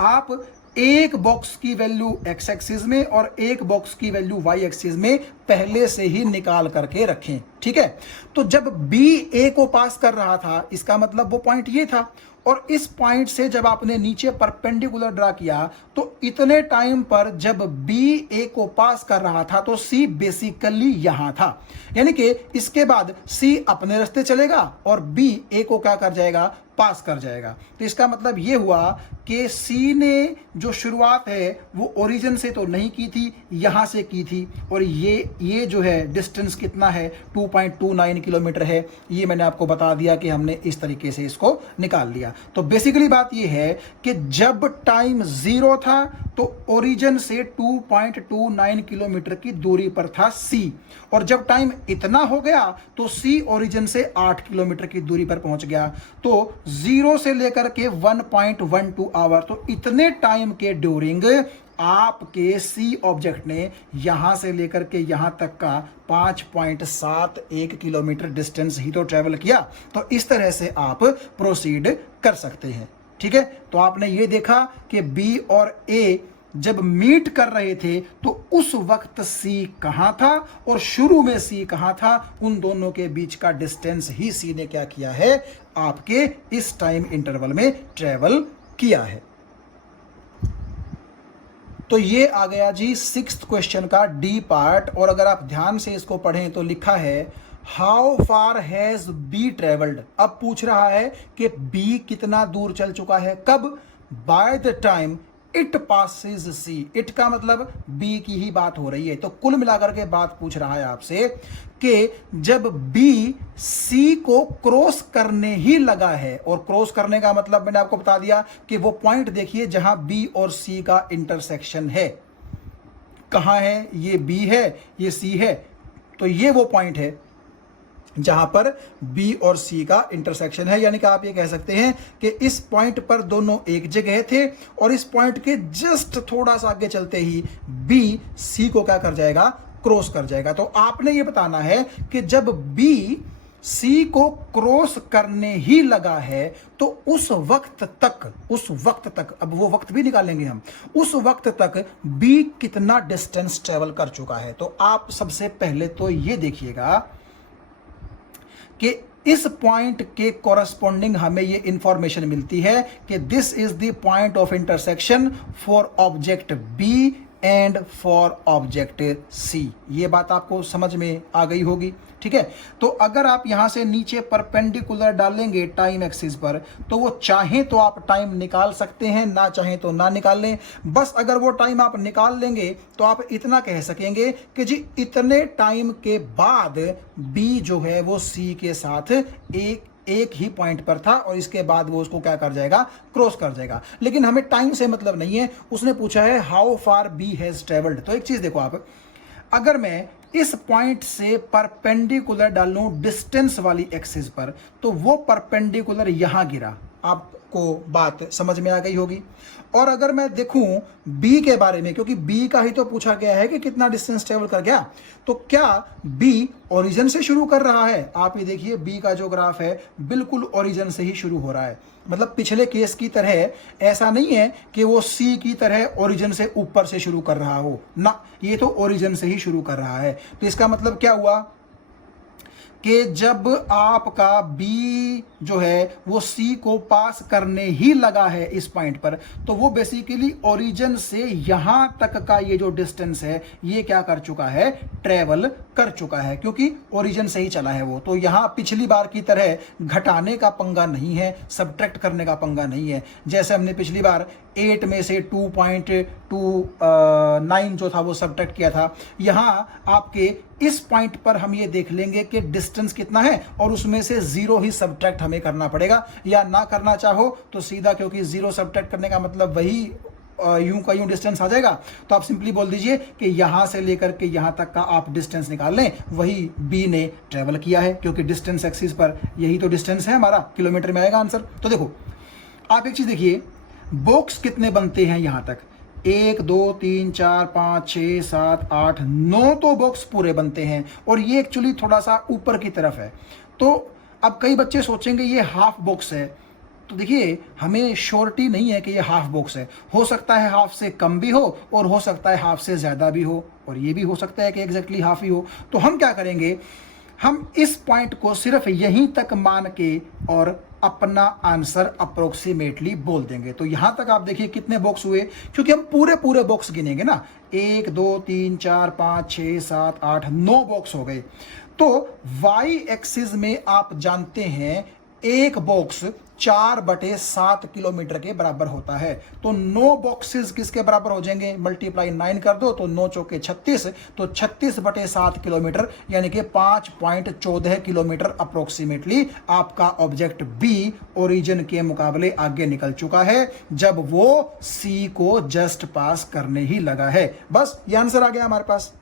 आप एक बॉक्स की वैल्यू एक्स एक्सिस में और एक बॉक्स की वैल्यू वाई एक्सिस में पहले से ही निकाल करके रखें, ठीक है। तो जब बी ए को पास कर रहा था, इसका मतलब वो पॉइंट ये था, और इस पॉइंट से जब आपने नीचे परपेंडिकुलर ड्रा किया तो इतने टाइम पर जब बी ए को पास कर रहा था तो सी बेसिकली यहां था, यानी कि इसके बाद सी अपने रास्ते चलेगा और बी ए को क्या कर जाएगा? पास कर जाएगा। तो इसका मतलब यह हुआ कि सी ने जो शुरुआत है वो ओरिजिन से तो नहीं की थी, यहां से की थी। और ये जो है डिस्टेंस कितना है? 2.29 किलोमीटर है। ये मैंने आपको बता दिया कि हमने इस तरीके से इसको निकाल लिया। तो बेसिकली बात ये है कि जब टाइम 0 था तो ओरिजिन से 2.29 किलोमीटर की दूरी पर था सी, और जब टाइम इतना हो गया तो सी ओरिजिन से 8 किलोमीटर की दूरी पर पहुंच गया। तो 0 से लेकर के 1.12 आवर, तो इतने टाइम के ड्यूरिंग आपके सी ऑब्जेक्ट ने यहां से लेकर के यहां तक का 5.71 किलोमीटर डिस्टेंस ही तो ट्रेवल किया। तो इस तरह से आप प्रोसीड कर सकते हैं। ठीक है, तो आपने ये देखा कि बी और ए जब मीट कर रहे थे तो उस वक्त सी कहां था और शुरू में सी कहां था, उन दोनों के बीच का डिस्टेंस ही सी ने क्या किया है, आपके इस टाइम इंटरवल में ट्रेवल किया है। तो ये आ गया जी 6th क्वेश्चन का डी पार्ट। और अगर आप ध्यान से इसको पढ़ें तो लिखा है how far has B travelled. अब पूछ रहा है कि बी कितना दूर चल चुका है, कब, by the time it passes C. It का मतलब बी की ही बात हो रही है, तो कुल मिलाकर के बात पूछ रहा है आपसे कि जब बी सी को क्रॉस करने ही लगा है, और क्रॉस करने का मतलब मैंने आपको बता दिया कि वो पॉइंट देखिए जहां बी और सी का इंटरसेक्शन है। कहां है, ये बी है, ये सी है, तो ये वो पॉइंट है जहां पर बी और सी का इंटरसेक्शन है। यानी कि आप ये कह सकते हैं कि इस पॉइंट पर दोनों एक जगह थे और इस पॉइंट के जस्ट थोड़ा सा आगे चलते ही बी सी को क्या कर जाएगा, क्रॉस कर जाएगा। तो आपने ये बताना है कि जब बी सी को क्रॉस करने ही लगा है तो उस वक्त तक, अब वो वक्त भी निकालेंगे हम, उस वक्त तक बी कितना डिस्टेंस ट्रेवल कर चुका है। तो आप सबसे पहले तो ये देखिएगा कि इस पॉइंट के कॉरस्पॉन्डिंग हमें ये इंफॉर्मेशन मिलती है कि this is the point of intersection for object B and for object C. ये बात आपको समझ में आ गई होगी। ठीक है, तो अगर आप यहां से नीचे परपेंडिकुलर डालेंगे टाइम एक्सिस पर, तो वो चाहें तो आप टाइम निकाल सकते हैं, ना चाहें तो ना निकाल लें। बस अगर वो टाइम आप निकाल लेंगे तो आप इतना कह सकेंगे कि जी इतने टाइम के बाद बी जो है वो सी के साथ एक ही पॉइंट पर था और इसके बाद वो उसको क्या कर जाएगा, क्रॉस कर जाएगा। लेकिन हमें टाइम से मतलब नहीं है, उसने पूछा है how far B has travelled. तो एक चीज देखो आप, अगर मैं इस पॉइंट से परपेंडिकुलर डालूं डिस्टेंस वाली एक्सिस पर, तो वो परपेंडिकुलर यहां गिरा। आपको बात समझ में आ गई होगी। और अगर मैं देखूं बी के बारे में, क्योंकि बी का ही तो पूछा गया है कि कितना डिस्टेंस ट्रेवल कर गया, तो क्या बी ओरिजिन से शुरू कर रहा है। आप ये देखिए बी का जो ग्राफ है बिल्कुल ओरिजिन से ही शुरू हो रहा है। मतलब पिछले केस की तरह ऐसा नहीं है कि वो सी की तरह ओरिजिन से ऊपर से शुरू कर रहा हो ना, ये तो ओरिजिन से ही शुरू कर रहा है। तो इसका मतलब क्या हुआ कि जब आपका बी जो है वो सी को पास करने ही लगा है इस पॉइंट पर, तो वो बेसिकली ओरिजिन से यहां तक का ये जो डिस्टेंस है ये क्या कर चुका है, ट्रेवल कर चुका है, क्योंकि ओरिजिन से ही चला है वो। तो यहां पिछली बार की तरह घटाने का पंगा नहीं है, सब्ट्रैक्ट करने का पंगा नहीं है। जैसे हमने पिछली बार 8 में से 2.29 जो था वो सब्ट्रैक्ट किया था, यहां आपके इस पॉइंट पर हम ये देख लेंगे कि डिस्टेंस कितना है और उसमें से 0 ही सब्ट्रैक्ट हमें करना पड़ेगा, या ना करना चाहो तो सीधा, क्योंकि 0 सब्ट्रैक्ट करने का मतलब वही यूं का यूं डिस्टेंस आ जाएगा। तो आप सिंपली बोल दीजिए कि यहां से लेकर के यहां तक का आप डिस्टेंस निकाल लें, वही बी ने ट्रेवल किया है, क्योंकि डिस्टेंस एक्सिस पर यही तो डिस्टेंस है हमारा, किलोमीटर में आएगा आंसर। तो देखो आप एक चीज देखिए, बॉक्स कितने बनते हैं यहां तक, 1 2 3 4 5 6 7 8 9 तो बॉक्स पूरे बनते हैं, और ये एक्चुअली थोड़ा सा ऊपर की तरफ है। तो अब कई बच्चे सोचेंगे ये हाफ बॉक्स है, तो देखिए हमें श्योरिटी नहीं है कि ये हाफ बॉक्स है। हो सकता है हाफ से कम भी हो और हो सकता है हाफ से ज़्यादा भी हो, और ये भी हो सकता है कि एग्जैक्टली हाफ ही हो। तो हम क्या करेंगे, हम इस पॉइंट को सिर्फ यहीं तक मान के और अपना आंसर अप्रोक्सीमेटली बोल देंगे। तो यहां तक आप देखिए कितने बॉक्स हुए, क्योंकि हम पूरे बॉक्स गिनेंगे ना, 1 2 3 4 5 6 7 8 9 बॉक्स हो गए। तो वाई एक्सिस में आप जानते हैं एक बॉक्स 4/7 किलोमीटर के बराबर होता है। तो 9 बॉक्सेस किसके बराबर हो जाएंगे, मल्टीप्लाई 9 कर दो तो 9 चौके 36, तो 36/7 किलोमीटर यानी कि 5.14 किलोमीटर अप्रोक्सीमेटली आपका ऑब्जेक्ट बी ओरिजिन के मुकाबले आगे निकल चुका है जब वो सी को जस्ट पास करने ही लगा है। बस ये आंसर आ गया हमारे पास।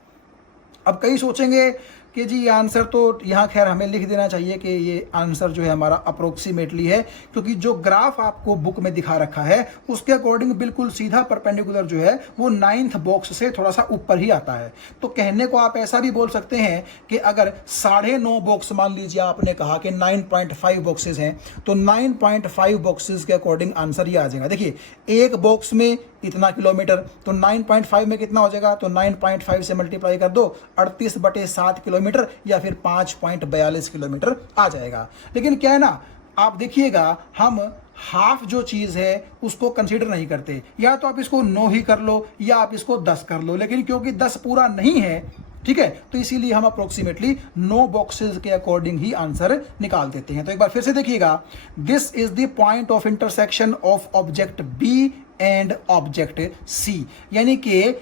अब कई सोचेंगे कि जी ये आंसर तो यहाँ खैर हमें लिख देना चाहिए कि ये आंसर जो है हमारा अप्रोक्सीमेटली है, क्योंकि जो ग्राफ आपको बुक में दिखा रखा है उसके अकॉर्डिंग बिल्कुल सीधा परपेंडिकुलर जो है वो 9th बॉक्स से थोड़ा सा ऊपर ही आता है। तो कहने को आप ऐसा भी बोल सकते हैं कि अगर 9.5 बॉक्स मान लीजिए आपने कहा कि 9.5 बॉक्सेस हैं, तो 9.5 बॉक्सेस के अकॉर्डिंग आंसर ये आ जाएगा। देखिए एक बॉक्स में इतना किलोमीटर, तो 9.5 में कितना हो जाएगा, तो 9.5 से मल्टीप्लाई कर दो, 38/7 किलोमीटर या फिर 5.42 किलोमीटर आ जाएगा। लेकिन क्या है ना, आप देखिएगा हम हाफ जो चीज़ है उसको कंसीडर नहीं करते, या तो आप इसको 9 ही कर लो या आप इसको 10 कर लो, लेकिन क्योंकि 10 पूरा नहीं है, ठीक है, तो इसीलिए हम अप्रोक्सीमेटली 9 बॉक्सेस के अकॉर्डिंग ही आंसर निकाल देते हैं। तो एक बार फिर से देखिएगा, this is the point of intersection of object B and object C, यानी कि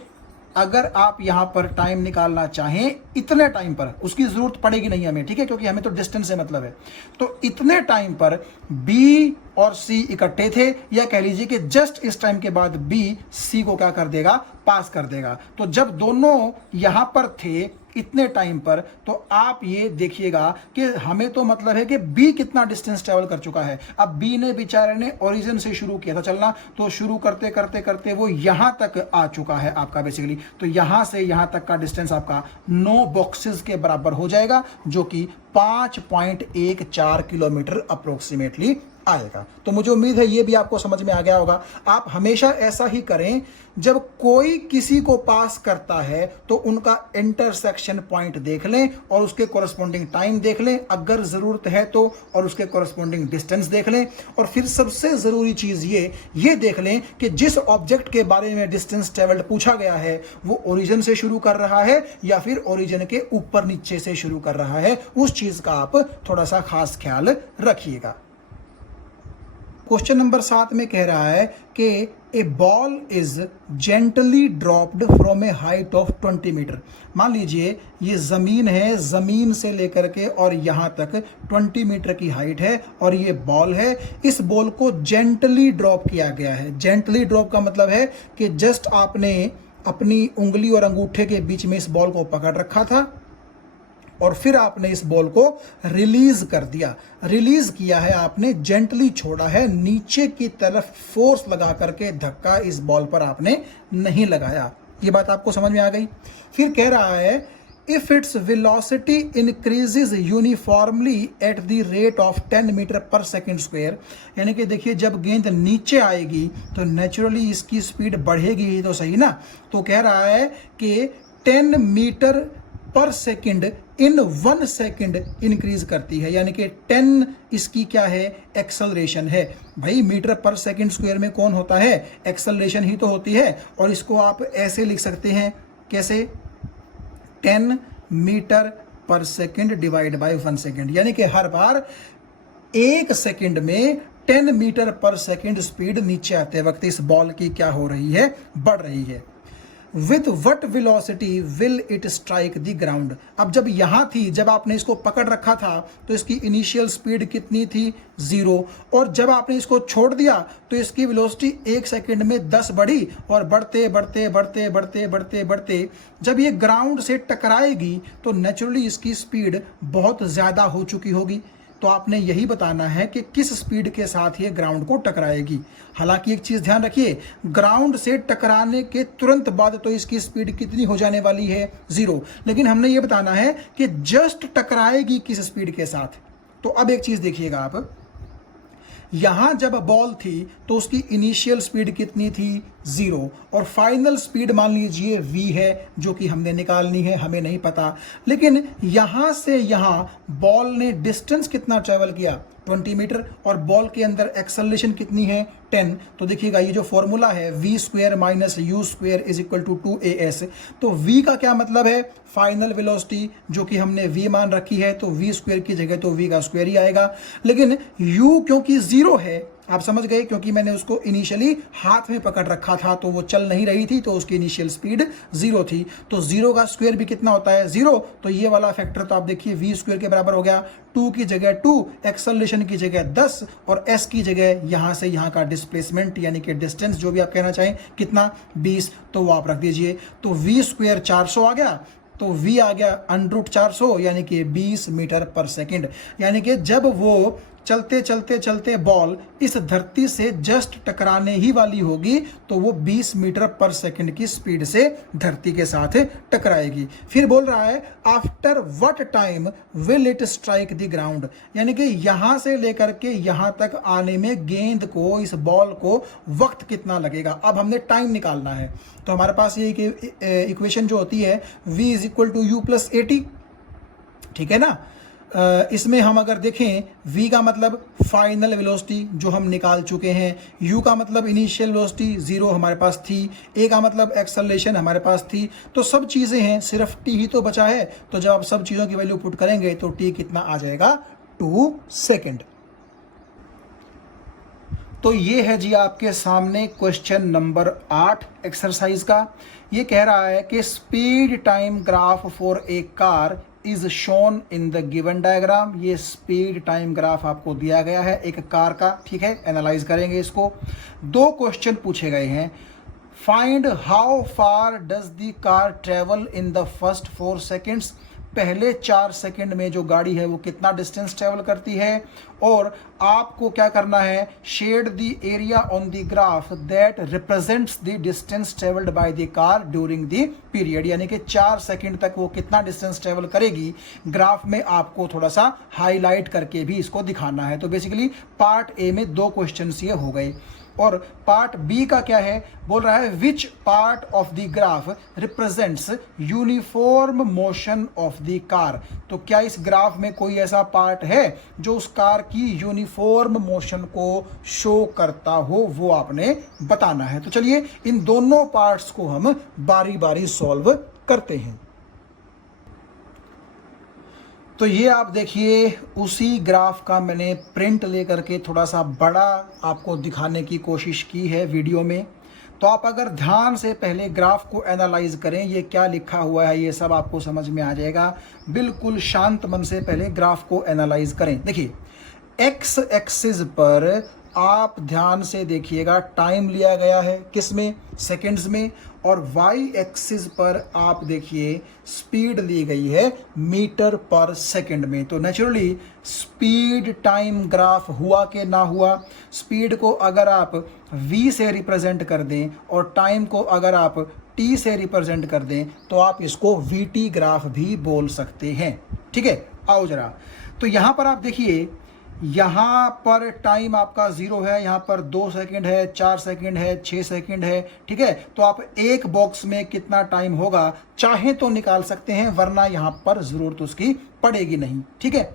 अगर आप यहां पर टाइम निकालना चाहें इतने टाइम पर, उसकी जरूरत पड़ेगी नहीं हमें, ठीक है, क्योंकि हमें तो डिस्टेंस से मतलब है। तो इतने टाइम पर बी और सी इकट्ठे थे, या कह लीजिए कि जस्ट इस टाइम के बाद बी सी को क्या कर देगा, पास कर देगा। तो जब दोनों यहां पर थे इतने टाइम पर, तो आप ये देखिएगा कि हमें तो मतलब है कि बी कितना डिस्टेंस ट्रेवल कर चुका है। अब बी ने बेचारे ने ओरिजिन से शुरू किया था चलना, तो शुरू करते करते करते वो यहां तक आ चुका है आपका बेसिकली। तो यहां से यहां तक का डिस्टेंस आपका 9 बॉक्सेस के बराबर हो जाएगा, जो कि 5.14 किलोमीटर अप्रोक्सीमेटली आएगा। तो मुझे उम्मीद है ये भी आपको समझ में आ गया होगा। आप हमेशा ऐसा ही करें, जब कोई किसी को पास करता है तो उनका इंटरसेक्शन पॉइंट देख लें और उसके कोरस्पॉन्डिंग टाइम देख लें अगर ज़रूरत है तो, और उसके कोरस्पॉन्डिंग डिस्टेंस देख लें, और फिर सबसे ज़रूरी चीज़ ये देख लें कि जिस ऑब्जेक्ट के बारे में डिस्टेंस ट्रेवल्ड पूछा गया है वो ओरिजिन से शुरू कर रहा है या फिर ओरिजिन के ऊपर नीचे से शुरू कर रहा है। उस चीज़ का आप थोड़ा सा खास ख्याल रखिएगा। क्वेश्चन नंबर 7 में कह रहा है कि a ball is gently dropped from a height of 20 metre. मान लीजिए ये ज़मीन है, ज़मीन से लेकर के और यहाँ तक 20 मीटर की हाइट है और ये बॉल है। इस बॉल को जेंटली ड्रॉप किया गया है। जेंटली ड्रॉप का मतलब है कि जस्ट आपने अपनी उंगली और अंगूठे के बीच में इस बॉल को पकड़ रखा था और फिर आपने इस बॉल को रिलीज कर दिया। रिलीज किया है आपने, जेंटली छोड़ा है, नीचे की तरफ फोर्स लगा करके धक्का इस बॉल पर आपने नहीं लगाया। ये बात आपको समझ में आ गई। फिर कह रहा है if its velocity increases uniformly at the rate of 10 metre per second square, यानी कि देखिए जब गेंद नीचे आएगी तो नेचुरली इसकी स्पीड बढ़ेगी ही तो सही ना। तो कह रहा है कि 10 मीटर पर सेकंड इन 1 सेकंड इंक्रीज करती है, यानी कि 10 इसकी क्या है, एक्सेलरेशन है। भाई मीटर पर सेकंड स्क्वायर में कौन होता है, एक्सेलरेशन ही तो होती है। और इसको आप ऐसे लिख सकते हैं, कैसे, 10 मीटर पर सेकंड डिवाइड बाय 1 सेकंड, यानी कि हर बार 1 सेकंड में 10 मीटर पर सेकंड स्पीड नीचे आते वक्त इस बॉल की क्या हो रही है, बढ़ रही है। With what velocity will it strike the ground. अब जब यहाँ थी, जब आपने इसको पकड़ रखा था तो इसकी इनिशियल स्पीड कितनी थी, 0, और जब आपने इसको छोड़ दिया तो इसकी वेलोसिटी 1 सेकंड में 10 बढ़ी और बढ़ते बढ़ते बढ़ते बढ़ते बढ़ते बढ़ते जब ये ग्राउंड से टकराएगी तो नेचुरली इसकी स्पीड बहुत ज़्यादा हो चुकी होगी। तो आपने यही बताना है कि किस स्पीड के साथ ये ग्राउंड को टकराएगी। हालांकि एक चीज़ ध्यान रखिए, ग्राउंड से टकराने के तुरंत बाद तो इसकी स्पीड कितनी हो जाने वाली है, 0, लेकिन हमने ये बताना है कि जस्ट टकराएगी किस स्पीड के साथ। तो अब एक चीज़ देखिएगा आप, यहां जब बॉल थी तो उसकी इनिशियल स्पीड कितनी थी, 0, और फाइनल स्पीड मान लीजिए v है जो कि हमने निकालनी है, हमें नहीं पता। लेकिन यहां से यहां बॉल ने डिस्टेंस कितना ट्रेवल किया, 20 मीटर, और बॉल के अंदर एक्सेलरेशन कितनी है, 10। तो देखिएगा ये जो फॉर्मूला है v square minus u square is equal to 2as। तो v का क्या मतलब है, फाइनल वेलोसिटी, जो कि हमने v मान रखी है, तो v स्क्वायर की जगह तो v का स्क्वायर ही आएगा। लेकिन u क्योंकि 0 है, आप समझ गए, क्योंकि मैंने उसको इनिशियली हाथ में पकड़ रखा था तो वो चल नहीं रही थी, तो उसकी इनिशियल स्पीड 0 थी। तो 0 का स्क्वायर भी कितना होता है, 0। तो ये वाला फैक्टर तो आप देखिए v स्क्वायर के बराबर हो गया, 2 की जगह 2, एक्सेलरेशन की जगह 10 और s की जगह यहाँ से यहाँ का डिस्प्लेसमेंट यानी कि डिस्टेंस जो भी आप कहना चाहें कितना, 20, तो वो आप रख दीजिए। तो v स्क्वायर 400 आ गया, तो v आ गया √400 यानी कि 20 मीटर पर सेकंड। यानी कि जब वो चलते चलते चलते बॉल इस धरती से जस्ट टकराने ही वाली होगी तो वो 20 मीटर पर सेकंड की स्पीड से धरती के साथ टकराएगी। फिर बोल रहा है after what time will it strike the ground, यानी कि यहां से लेकर के यहां तक आने में गेंद को, इस बॉल को वक्त कितना लगेगा। अब हमने टाइम निकालना है तो हमारे पास ये इक्वेशन जो होती है v = u + at, ठीक है ना। इसमें हम अगर देखें v का मतलब फाइनल वेलोसिटी जो हम निकाल चुके हैं, u का मतलब इनिशियल वेलोसिटी 0 हमारे पास थी, a का मतलब एक्सेलरेशन हमारे पास थी, तो सब चीज़ें हैं, सिर्फ t ही तो बचा है। तो जब आप सब चीज़ों की वैल्यू पुट करेंगे तो t कितना आ जाएगा 2 सेकेंड। तो ये है जी आपके सामने क्वेश्चन नंबर 8 एक्सरसाइज का। ये कह रहा है कि speed time graph for a car is shown in the given diagram. ये स्पीड टाइम ग्राफ आपको दिया गया है एक कार का, ठीक है। एनालाइज करेंगे इसको। 2 क्वेश्चन पूछे गए हैं। Find how far does the car travel in the first 4 seconds. पहले 4 सेकंड में जो गाड़ी है वो कितना डिस्टेंस ट्रेवल करती है। और आपको क्या करना है, shade the area on the graph that represents the distance travelled by the car during the period, यानी कि 4 सेकंड तक वो कितना डिस्टेंस ट्रेवल करेगी ग्राफ में आपको थोड़ा सा हाईलाइट करके भी इसको दिखाना है। तो बेसिकली पार्ट ए में 2 क्वेश्चन ये हो गए। और पार्ट बी का क्या है, बोल रहा है which part of the graph represents uniform motion of the car. तो क्या इस ग्राफ में कोई ऐसा पार्ट है जो उस कार की यूनिफॉर्म मोशन को शो करता हो, वो आपने बताना है। तो चलिए इन दोनों पार्ट्स को हम बारी बारी सॉल्व करते हैं। तो ये आप देखिए उसी ग्राफ का मैंने प्रिंट लेकर के थोड़ा सा बड़ा आपको दिखाने की कोशिश की है वीडियो में। तो आप अगर ध्यान से पहले ग्राफ को एनालाइज करें, ये क्या लिखा हुआ है ये सब आपको समझ में आ जाएगा। बिल्कुल शांत मन से पहले ग्राफ को एनालाइज करें। देखिए एक्स एक्सिस पर आप ध्यान से देखिएगा टाइम लिया गया है किसमें, सेकंड्स में। और वाई एक्सिस पर आप देखिए स्पीड ली गई है मीटर पर सेकंड में। तो नेचुरली स्पीड टाइम ग्राफ हुआ कि ना हुआ। स्पीड को अगर आप v से रिप्रेजेंट कर दें और टाइम को अगर आप t से रिप्रेजेंट कर दें तो आप इसको vt ग्राफ भी बोल सकते हैं, ठीक है। आओ जरा, तो यहां पर आप देखिए, यहाँ पर टाइम आपका 0 है, यहाँ पर 2 सेकंड है, 4 सेकंड है, 6 सेकंड है, ठीक है। तो आप एक बॉक्स में कितना टाइम होगा चाहे तो निकाल सकते हैं, वरना यहाँ पर जरूरत उसकी पड़ेगी नहीं, ठीक है।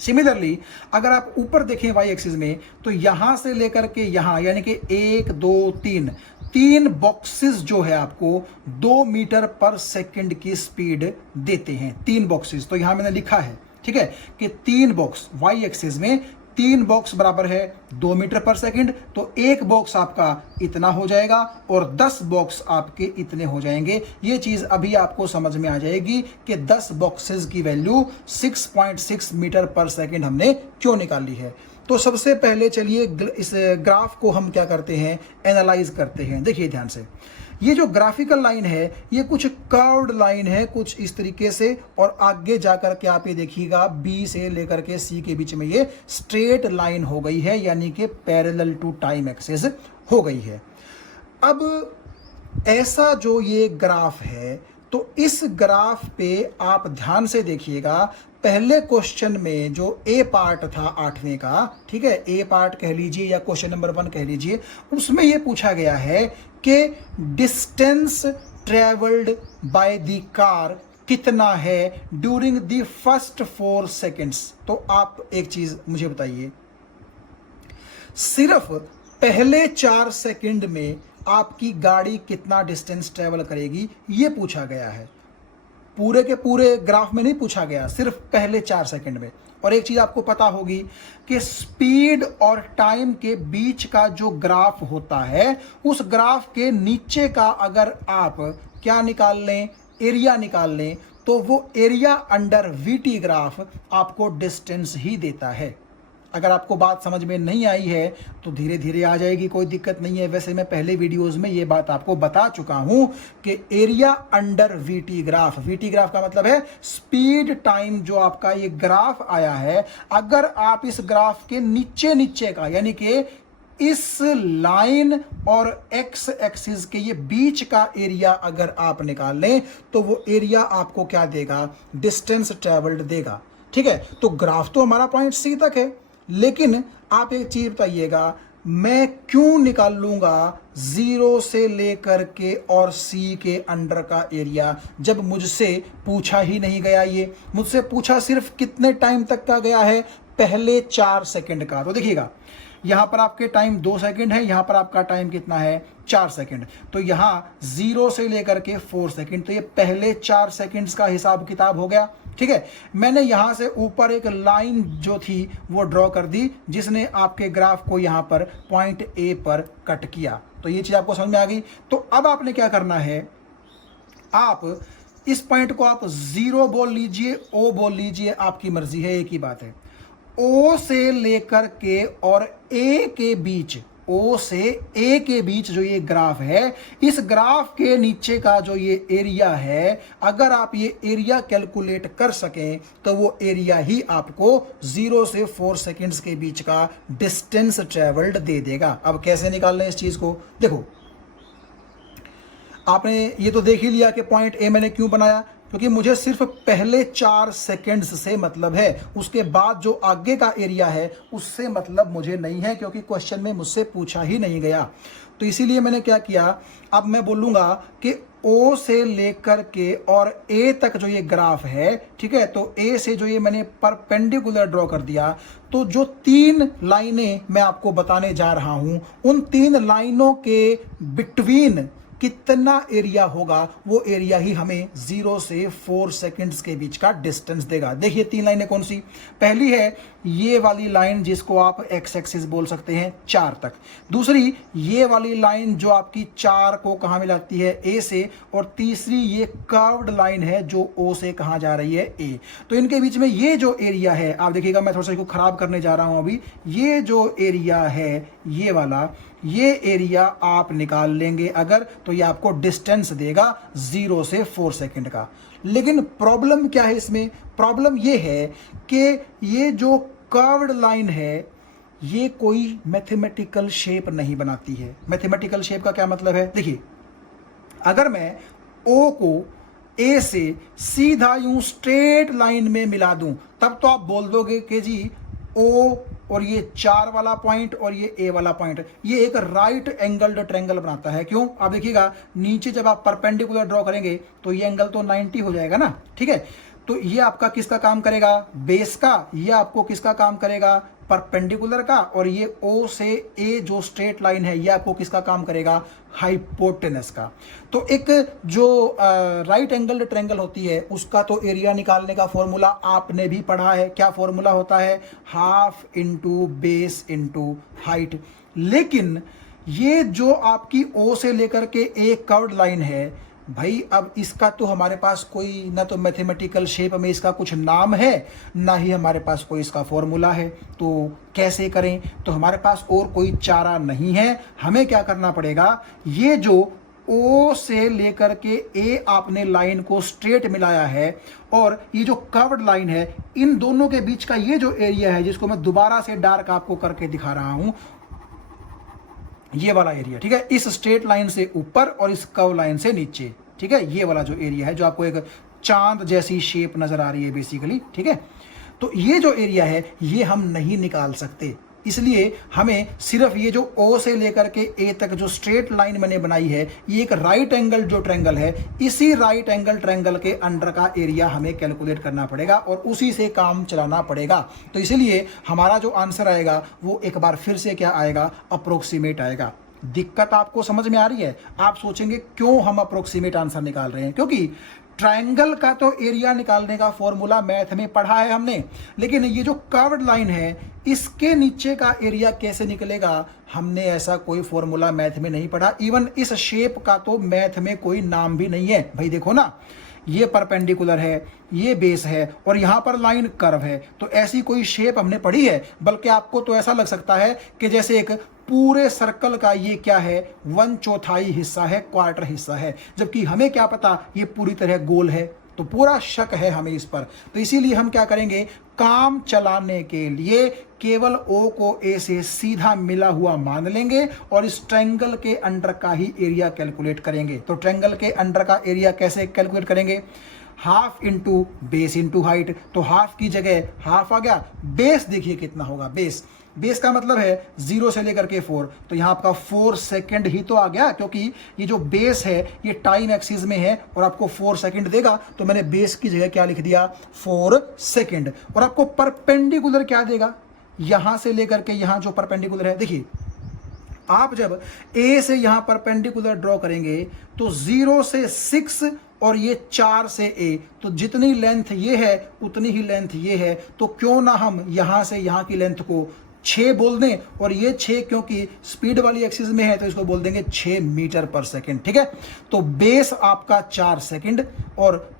सिमिलरली अगर आप ऊपर देखें वाई एक्सिस में तो यहां से लेकर के यहां, यानी कि 1 2 3 बॉक्सेस जो है आपको 2 मीटर पर सेकंड की स्पीड देते हैं। 3 बॉक्सेस, तो यहां मैंने लिखा है, ठीक है, कि 3 बॉक्स वाई एक्सिस में 3 बॉक्स बराबर है 2 मीटर पर सेकंड। तो एक बॉक्स आपका इतना हो जाएगा और 10 बॉक्स आपके इतने हो जाएंगे। ये चीज अभी आपको समझ में आ जाएगी कि 10 बॉक्सेस की वैल्यू 6.6 मीटर पर सेकंड हमने क्यों निकाली है। तो सबसे पहले चलिए इस ग्राफ को हम क्या करते हैं, एनालाइज करते हैं। देखिए ध्यान से, ये जो ग्राफिकल लाइन है ये कुछ कर्व्ड लाइन है कुछ इस तरीके से, और आगे जाकर के आप ये देखिएगा बी से लेकर के सी के बीच में ये स्ट्रेट लाइन हो गई है, यानी कि पैरेलल टू टाइम एक्सिस हो गई है। अब ऐसा जो ये ग्राफ है, तो इस ग्राफ पे आप ध्यान से देखिएगा। पहले क्वेश्चन में जो ए पार्ट था 8वें का, ठीक है, ए पार्ट कह लीजिए या क्वेश्चन नंबर 1 कह लीजिए, उसमें ये पूछा गया है कि distance travelled by the car कितना है ड्यूरिंग द फर्स्ट 4 सेकेंड्स। तो आप एक चीज मुझे बताइए, सिर्फ पहले 4 सेकंड में आपकी गाड़ी कितना डिस्टेंस ट्रेवल करेगी ये पूछा गया है। पूरे के पूरे ग्राफ में नहीं पूछा गया, सिर्फ पहले 4 सेकंड में। और एक चीज आपको पता होगी कि स्पीड और टाइम के बीच का जो ग्राफ होता है, उस ग्राफ के नीचे का अगर आप क्या निकाल लें, एरिया निकाल लें, तो वो एरिया अंडर वीटी ग्राफ आपको डिस्टेंस ही देता है। अगर आपको बात समझ में नहीं आई है तो धीरे धीरे आ जाएगी, कोई दिक्कत नहीं है। वैसे मैं पहले वीडियोस में ये बात आपको बता चुका हूं कि area under VT graph, VT graph का मतलब है स्पीड टाइम। जो आपका ये ग्राफ आया है, अगर आप इस ग्राफ के नीचे नीचे का यानी कि इस लाइन और एक्स एक्सिस के ये बीच का एरिया अगर आप निकाल लें तो वो एरिया आपको क्या देगा, डिस्टेंस ट्रेवल्ड देगा। ठीक है, तो ग्राफ तो हमारा पॉइंट सी तक है, लेकिन आप एक चीज बताइएगा, मैं क्यों निकाल लूंगा 0 से लेकर के और सी के अंडर का एरिया, जब मुझसे पूछा ही नहीं गया। ये मुझसे पूछा सिर्फ कितने टाइम तक का गया है, पहले 4 सेकंड का। तो देखिएगा, यहां पर आपके टाइम 2 सेकंड है, यहां पर आपका टाइम कितना है 4 सेकंड। तो यहां 0 से लेकर के 4 सेकंड, तो ये पहले 4 सेकंड्स का हिसाब किताब हो गया। ठीक है, मैंने यहां से ऊपर एक लाइन जो थी वो ड्रॉ कर दी, जिसने आपके ग्राफ को यहां पर पॉइंट ए पर कट किया। तो ये चीज आपको समझ में आ गई। तो अब आपने क्या करना है, आप इस पॉइंट को आप 0 बोल लीजिए, ओ बोल लीजिए, आपकी मर्जी है, एक ही बात है। ओ से लेकर के और ए के बीच, ओ से ए के बीच जो ये ग्राफ है, इस ग्राफ के नीचे का जो ये एरिया है, अगर आप ये एरिया कैलकुलेट कर सकें तो वो एरिया ही आपको 0 से 4 सेकंड्स के बीच का डिस्टेंस ट्रेवल्ड दे देगा। अब कैसे निकालना है इस चीज को, देखो, आपने ये तो देख ही लिया कि पॉइंट ए मैंने क्यों बनाया, क्योंकि मुझे सिर्फ पहले 4 सेकंड्स से मतलब है, उसके बाद जो आगे का एरिया है उससे मतलब मुझे नहीं है, क्योंकि क्वेश्चन में मुझसे पूछा ही नहीं गया। तो इसीलिए मैंने क्या किया, अब मैं बोलूंगा कि ओ से लेकर के और ए तक जो ये ग्राफ है, ठीक है, तो ए से जो ये मैंने परपेंडिकुलर ड्रॉ कर दिया, तो जो 3 लाइनें मैं आपको बताने जा रहा हूं, उन 3 लाइनों के बिटवीन कितना एरिया होगा, वो एरिया ही हमें 0 से 4 सेकंड्स के बीच का डिस्टेंस देगा। देखिए 3 लाइनें कौन सी, पहली है ये वाली लाइन जिसको आप एक्स एक्सिस बोल सकते हैं 4 तक, दूसरी ये वाली लाइन जो आपकी 4 को कहां मिलाती है, ए से, और तीसरी ये कर्व्ड लाइन है जो ओ से कहां जा रही है, ए। तो इनके बीच में ये जो एरिया है, आप देखिएगा मैं थोड़ा सा इसको खराब करने जा रहा हूं अभी, ये जो एरिया है ये वाला, ये एरिया आप निकाल लेंगे अगर, तो ये आपको डिस्टेंस देगा 0 से 4 सेकंड का। लेकिन प्रॉब्लम क्या है इसमें, प्रॉब्लम ये है कि ये जो कर्व्ड लाइन है ये कोई मैथमेटिकल शेप नहीं बनाती है। मैथमेटिकल शेप का क्या मतलब है, देखिए, अगर मैं ओ को ए से सीधा यूं स्ट्रेट लाइन में मिला दूं, तब तो आप बोल दोगे कि जी ओ और ये 4 वाला पॉइंट और ये ए वाला पॉइंट ये एक राइट एंगल्ड ट्रायंगल बनाता है। क्यों, आप देखिएगा नीचे जब आप परपेंडिकुलर ड्रॉ करेंगे तो ये एंगल तो 90 हो जाएगा ना। ठीक है, तो ये आपका किसका काम करेगा, बेस का, ये आपको किसका काम करेगा, परपेंडिकुलर का, और ये ओ से ए जो स्ट्रेट लाइन है ये आपको किसका काम करेगा, हाइपोटेनस का। तो एक जो राइट एंगल्ड ट्रायंगल होती है उसका तो एरिया निकालने का फॉर्मूला आपने भी पढ़ा है, क्या फॉर्मूला होता है, half into base into height. लेकिन ये जो आपकी ओ से लेकर के ए कर्व्ड लाइन है भाई, अब इसका तो हमारे पास कोई ना तो मैथमेटिकल शेप में इसका कुछ नाम है, ना ही हमारे पास कोई इसका फॉर्मूला है। तो कैसे करें, तो हमारे पास और कोई चारा नहीं है, हमें क्या करना पड़ेगा, ये जो ओ से लेकर के ए आपने लाइन को स्ट्रेट मिलाया है और ये जो कर्व्ड लाइन है, इन दोनों के बीच का ये जो एरिया है, जिसको मैं दोबारा से डार्क आपको करके दिखा रहा हूं, ये वाला एरिया, ठीक है, इस स्ट्रेट लाइन से ऊपर और इस कर्व लाइन से नीचे, ठीक है, ये वाला जो एरिया है जो आपको एक चांद जैसी शेप नजर आ रही है बेसिकली। ठीक है, तो ये जो एरिया है ये हम नहीं निकाल सकते, इसलिए हमें सिर्फ ये जो ओ से लेकर के ए तक जो स्ट्रेट लाइन मैंने बनाई है, ये एक राइट एंगल जो ट्रायंगल है, इसी राइट एंगल ट्रायंगल के अंडर का एरिया हमें कैलकुलेट करना पड़ेगा और उसी से काम चलाना पड़ेगा। तो इसलिए हमारा जो आंसर आएगा वो एक बार फिर से क्या आएगा, अप्रोक्सीमेट आएगा। दिक्कत आपको समझ में आ रही है, आप सोचेंगे क्यों हम अप्रोक्सीमेट आंसर निकाल रहे हैं, क्योंकि ट्रायंगल का तो एरिया निकालने का फॉर्मूला मैथ में पढ़ा है हमने, लेकिन ये जो कर्व्ड लाइन है इसके नीचे का एरिया कैसे निकलेगा, हमने ऐसा कोई फॉर्मूला मैथ में नहीं पढ़ा। इवन इस शेप का तो मैथ में कोई नाम भी नहीं है। भाई देखो ना, ये परपेंडिकुलर है, ये बेस है और यहाँ पर लाइन कर्व है। तो ऐसी कोई शेप हमने पढ़ी है? बल्कि आपको तो ऐसा लग सकता है कि जैसे एक पूरे सर्कल का ये क्या है, 1/4 हिस्सा है, क्वार्टर हिस्सा है, जबकि हमें क्या पता ये पूरी तरह गोल है। तो पूरा शक है हमें इस पर। तो इसीलिए हम क्या करेंगे, काम चलाने के लिए केवल O को A से सीधा मिला हुआ मान लेंगे और इस ट्रायंगल के अंडर का ही एरिया कैलकुलेट करेंगे। तो ट्रायंगल के अंडर का एरिया कैसे कैलकुलेट करेंगे? Half into base into height. तो हाफ की जगह हाफ आ गया, बेस देखिए कितना होगा, बेस का मतलब है 0 से लेकर के 4, तो यहाँ आपका 4 सेकंड ही तो आ गया, क्योंकि ये जो बेस है ये टाइम एक्सिस में है और आपको 4 सेकंड देगा। तो मैंने बेस की जगह क्या लिख दिया, 4 सेकंड। और आपको परपेंडिकुलर क्या देगा, यहां से लेकर के यहां जो परपेंडिकुलर है, देखिए आप जब A से यहां परपेंडिकुलर ड्रॉ करेंगे तो 0 से 6 और ये 4 से A, तो जितनी लेंथ ये है उतनी ही लेंथ ये है। तो क्यों ना हम यहां से यहां की लेंथ को 6 बोल दें, और ये 6 क्योंकि स्पीड वाली एक्सिस में है तो इसको बोल देंगे 6 मीटर पर सेकंड। ठीक है, तो बेस आपका 4 सेकंड और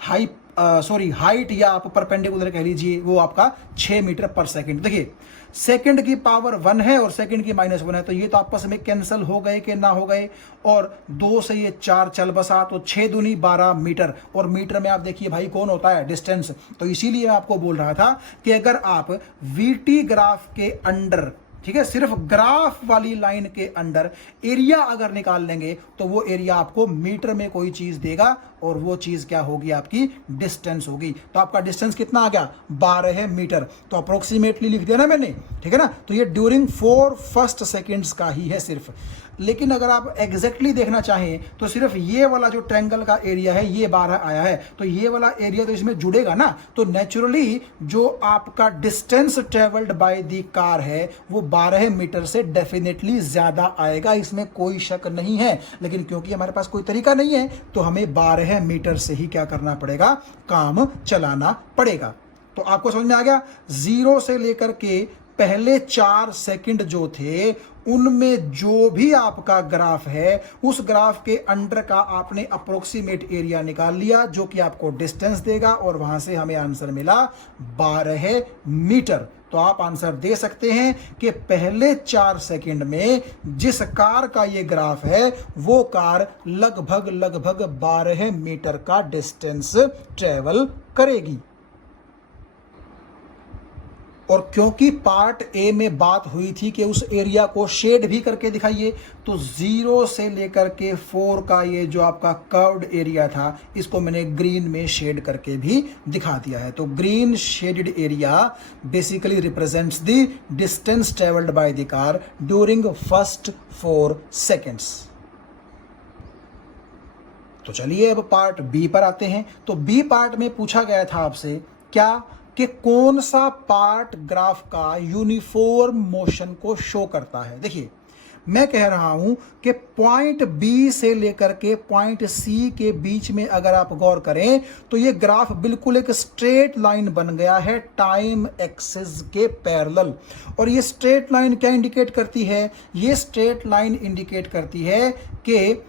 हाइट या आप परपेंडिकुलर कह लीजिए वो आपका 6 मीटर पर सेकंड। देखिए सेकंड की पावर 1 है और सेकंड की -1 है, तो ये तो आपस में कैंसिल हो गए कि ना हो गए, और 2 से ये 4 चल बसा, तो 6 दूनी 12 मीटर। और मीटर में आप देखिए भाई कौन होता है, डिस्टेंस। तो इसीलिए आपको बोल रहा था कि अगर आप वीटी ग्राफ के अंडर, ठीक है, सिर्फ ग्राफ वाली लाइन के अंडर एरिया अगर निकाल लेंगे तो वो एरिया आपको मीटर में कोई चीज देगा और वो चीज क्या होगी, आपकी डिस्टेंस होगी। तो आपका डिस्टेंस कितना आ गया, 12 मीटर। तो अप्रोक्सीमेटली लिख दिया ना मैंने, ठीक है ना। तो ये ड्यूरिंग 4 फर्स्ट सेकेंड्स का ही है सिर्फ। लेकिन अगर आप एग्जैक्टली देखना चाहें तो सिर्फ ये वाला जो ट्रायंगल का एरिया है ये 12 आया है, तो ये वाला एरिया तो इसमें जुड़ेगा ना। तो नेचुरली जो आपका distance travelled by the car है वो 12 मीटर से डेफिनेटली ज्यादा आएगा, इसमें कोई शक नहीं है। लेकिन क्योंकि हमारे पास कोई तरीका नहीं है तो हमें 12 मीटर से ही क्या करना पड़ेगा, काम चलाना पड़ेगा। तो आपको समझ में आ गया, 0 से लेकर के पहले 4 सेकंड जो थे उनमें जो भी आपका ग्राफ है उस ग्राफ के अंडर का आपने अप्रोक्सीमेट एरिया निकाल लिया जो कि आपको डिस्टेंस देगा, और वहां से हमें आंसर मिला 12 मीटर। तो आप आंसर दे सकते हैं कि पहले 4 सेकंड में जिस कार का ये ग्राफ है वो कार लगभग 12 मीटर का डिस्टेंस ट्रेवल करेगी। और क्योंकि पार्ट ए में बात हुई थी कि उस एरिया को शेड भी करके दिखाइए, तो 0 से लेकर के 4 का ये जो आपका कर्व्ड एरिया था इसको मैंने ग्रीन में शेड करके भी दिखा दिया है। तो green shaded area basically represents the distance travelled by the car during first 4 seconds. तो चलिए अब पार्ट बी पर आते हैं। तो बी पार्ट में पूछा गया था आपसे क्या, कि कौन सा पार्ट ग्राफ का यूनिफॉर्म मोशन को शो करता है। देखिए मैं कह रहा हूं कि पॉइंट बी से लेकर के पॉइंट सी के बीच में अगर आप गौर करें तो ये ग्राफ बिल्कुल एक स्ट्रेट लाइन बन गया है टाइम एक्सिस के पैरेलल। और ये स्ट्रेट लाइन क्या इंडिकेट करती है, ये स्ट्रेट लाइन इंडिकेट करती है कि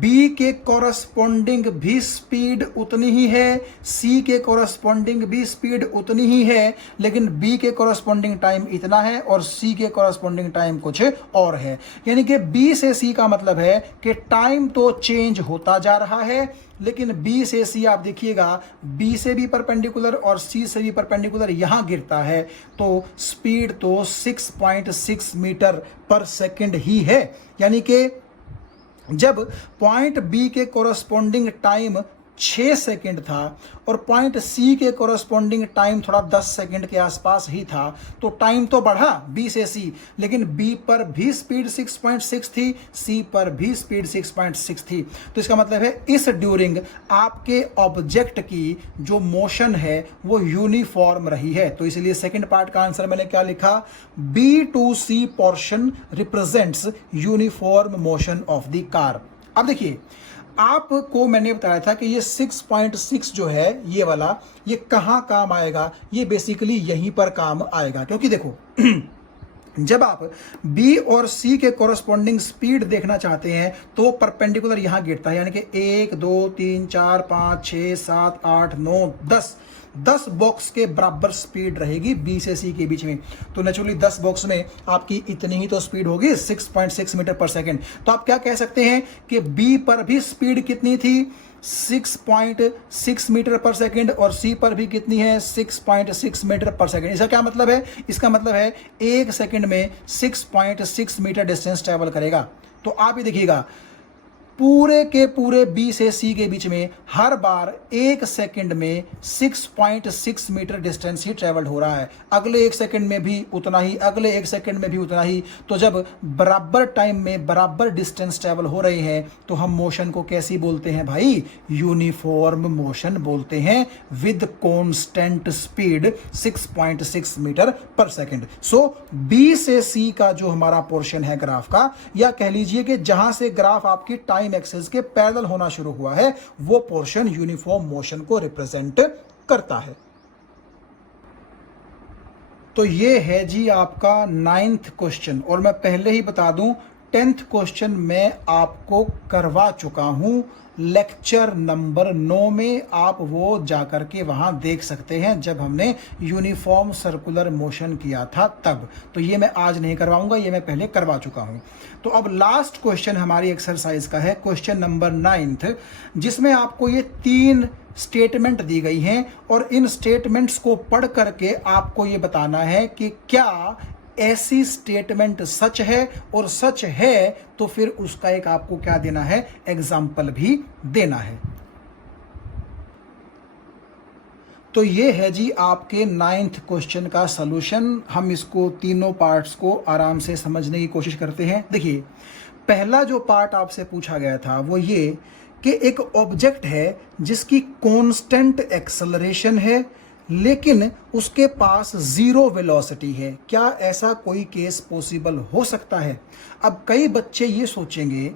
B के कॉरस्पॉन्डिंग भी स्पीड उतनी ही है, C के कॉरस्पॉन्डिंग भी स्पीड उतनी ही है, लेकिन B के कॉरस्पॉन्डिंग टाइम इतना है और C के कॉरस्पॉन्डिंग टाइम कुछ और है। यानी कि B से C का मतलब है कि टाइम तो चेंज होता जा रहा है, लेकिन B से C आप देखिएगा B से भी परपेंडिकुलर और C से भी परपेंडिकुलर यहां गिरता है, तो स्पीड तो 6.6 मीटर पर सेकंड ही है। यानी कि जब पॉइंट बी के कोरस्पॉन्डिंग टाइम 6 सेकंड था और पॉइंट सी के कोरस्पॉन्डिंग टाइम थोड़ा 10 सेकंड के आसपास ही था, तो टाइम तो बढ़ा बी से सी, लेकिन बी पर भी स्पीड 6.6 थी, सी पर भी स्पीड 6.6 थी। तो इसका मतलब है इस ड्यूरिंग आपके ऑब्जेक्ट की जो मोशन है वो यूनिफॉर्म रही है। तो इसलिए सेकंड पार्ट का आंसर मैंने क्या लिखा, B to C portion represents uniform motion of the car. अब देखिए आपको मैंने बताया था कि ये 6.6 जो है ये वाला, ये कहां काम आएगा, ये बेसिकली यहीं पर काम आएगा। क्योंकि देखो जब आप B और C के कोरस्पॉन्डिंग स्पीड देखना चाहते हैं तो परपेंडिकुलर यहां गिरता है, यानी कि 1 2 3 4 5 6 7 8 9 10 बॉक्स के बराबर स्पीड रहेगी B से C के बीच में। तो नेचुरली 10 बॉक्स में आपकी इतनी ही तो स्पीड होगी 6.6 मीटर पर सेकेंड। तो आप क्या कह सकते हैं कि B पर भी स्पीड कितनी थी 6.6 मीटर पर सेकेंड और C पर भी कितनी है 6.6 मीटर पर सेकेंड। इसका क्या मतलब है, इसका मतलब है 1 सेकेंड में 6.6 मीटर डिस्टेंस ट्रेवल करेगा। तो आप ही देखिएगा पूरे के पूरे B से C के बीच में हर बार 1 सेकंड में 6.6 मीटर डिस्टेंस ही ट्रेवल हो रहा है। अगले 1 सेकंड में भी उतना ही, अगले 1 सेकंड में भी उतना ही। तो जब बराबर टाइम में बराबर डिस्टेंस ट्रेवल हो रहे हैं तो हम मोशन को कैसी बोलते हैं भाई, यूनिफॉर्म मोशन बोलते हैं विद कांस्टेंट स्पीड 6.6 मीटर पर सेकंड। सो B से C का जो हमारा पोर्शन है ग्राफ का, या कह लीजिए कि जहां से ग्राफ आपकी टाइम एक्सिस के पैरेलल होना शुरू हुआ है, वो पोर्शन यूनिफॉर्म मोशन को रिप्रेजेंट करता है। तो ये है जी आपका 9th क्वेश्चन, और मैं पहले ही बता दूं 10th क्वेश्चन मैं आपको करवा चुका हूं लेक्चर नंबर 9 में। आप वो जाकर के वहां देख सकते हैं जब हमने यूनिफॉर्म सर्कुलर मोशन किया था तब। तो ये मैं आज नहीं करवाऊंगा, ये मैं पहले करवा चुका हूं। तो अब लास्ट क्वेश्चन हमारी एक्सरसाइज का है क्वेश्चन नंबर 9th, जिसमें आपको ये 3 स्टेटमेंट दी गई हैं और इन स्टेटमेंट्स को पढ़ करके आपको ये बताना है कि क्या ऐसी स्टेटमेंट सच है, और सच है तो फिर उसका एक आपको क्या देना है, एग्जाम्पल भी देना है। तो ये है जी आपके 9th क्वेश्चन का सॉल्यूशन। हम इसको तीनों पार्ट्स को आराम से समझने की कोशिश करते हैं। देखिए, पहला जो पार्ट आपसे पूछा गया था वो ये कि एक ऑब्जेक्ट है जिसकी कांस्टेंट एक्सेलरेशन है लेकिन उसके पास 0 वेलोसिटी है। क्या ऐसा कोई केस पॉसिबल हो सकता है? अब कई बच्चे ये सोचेंगे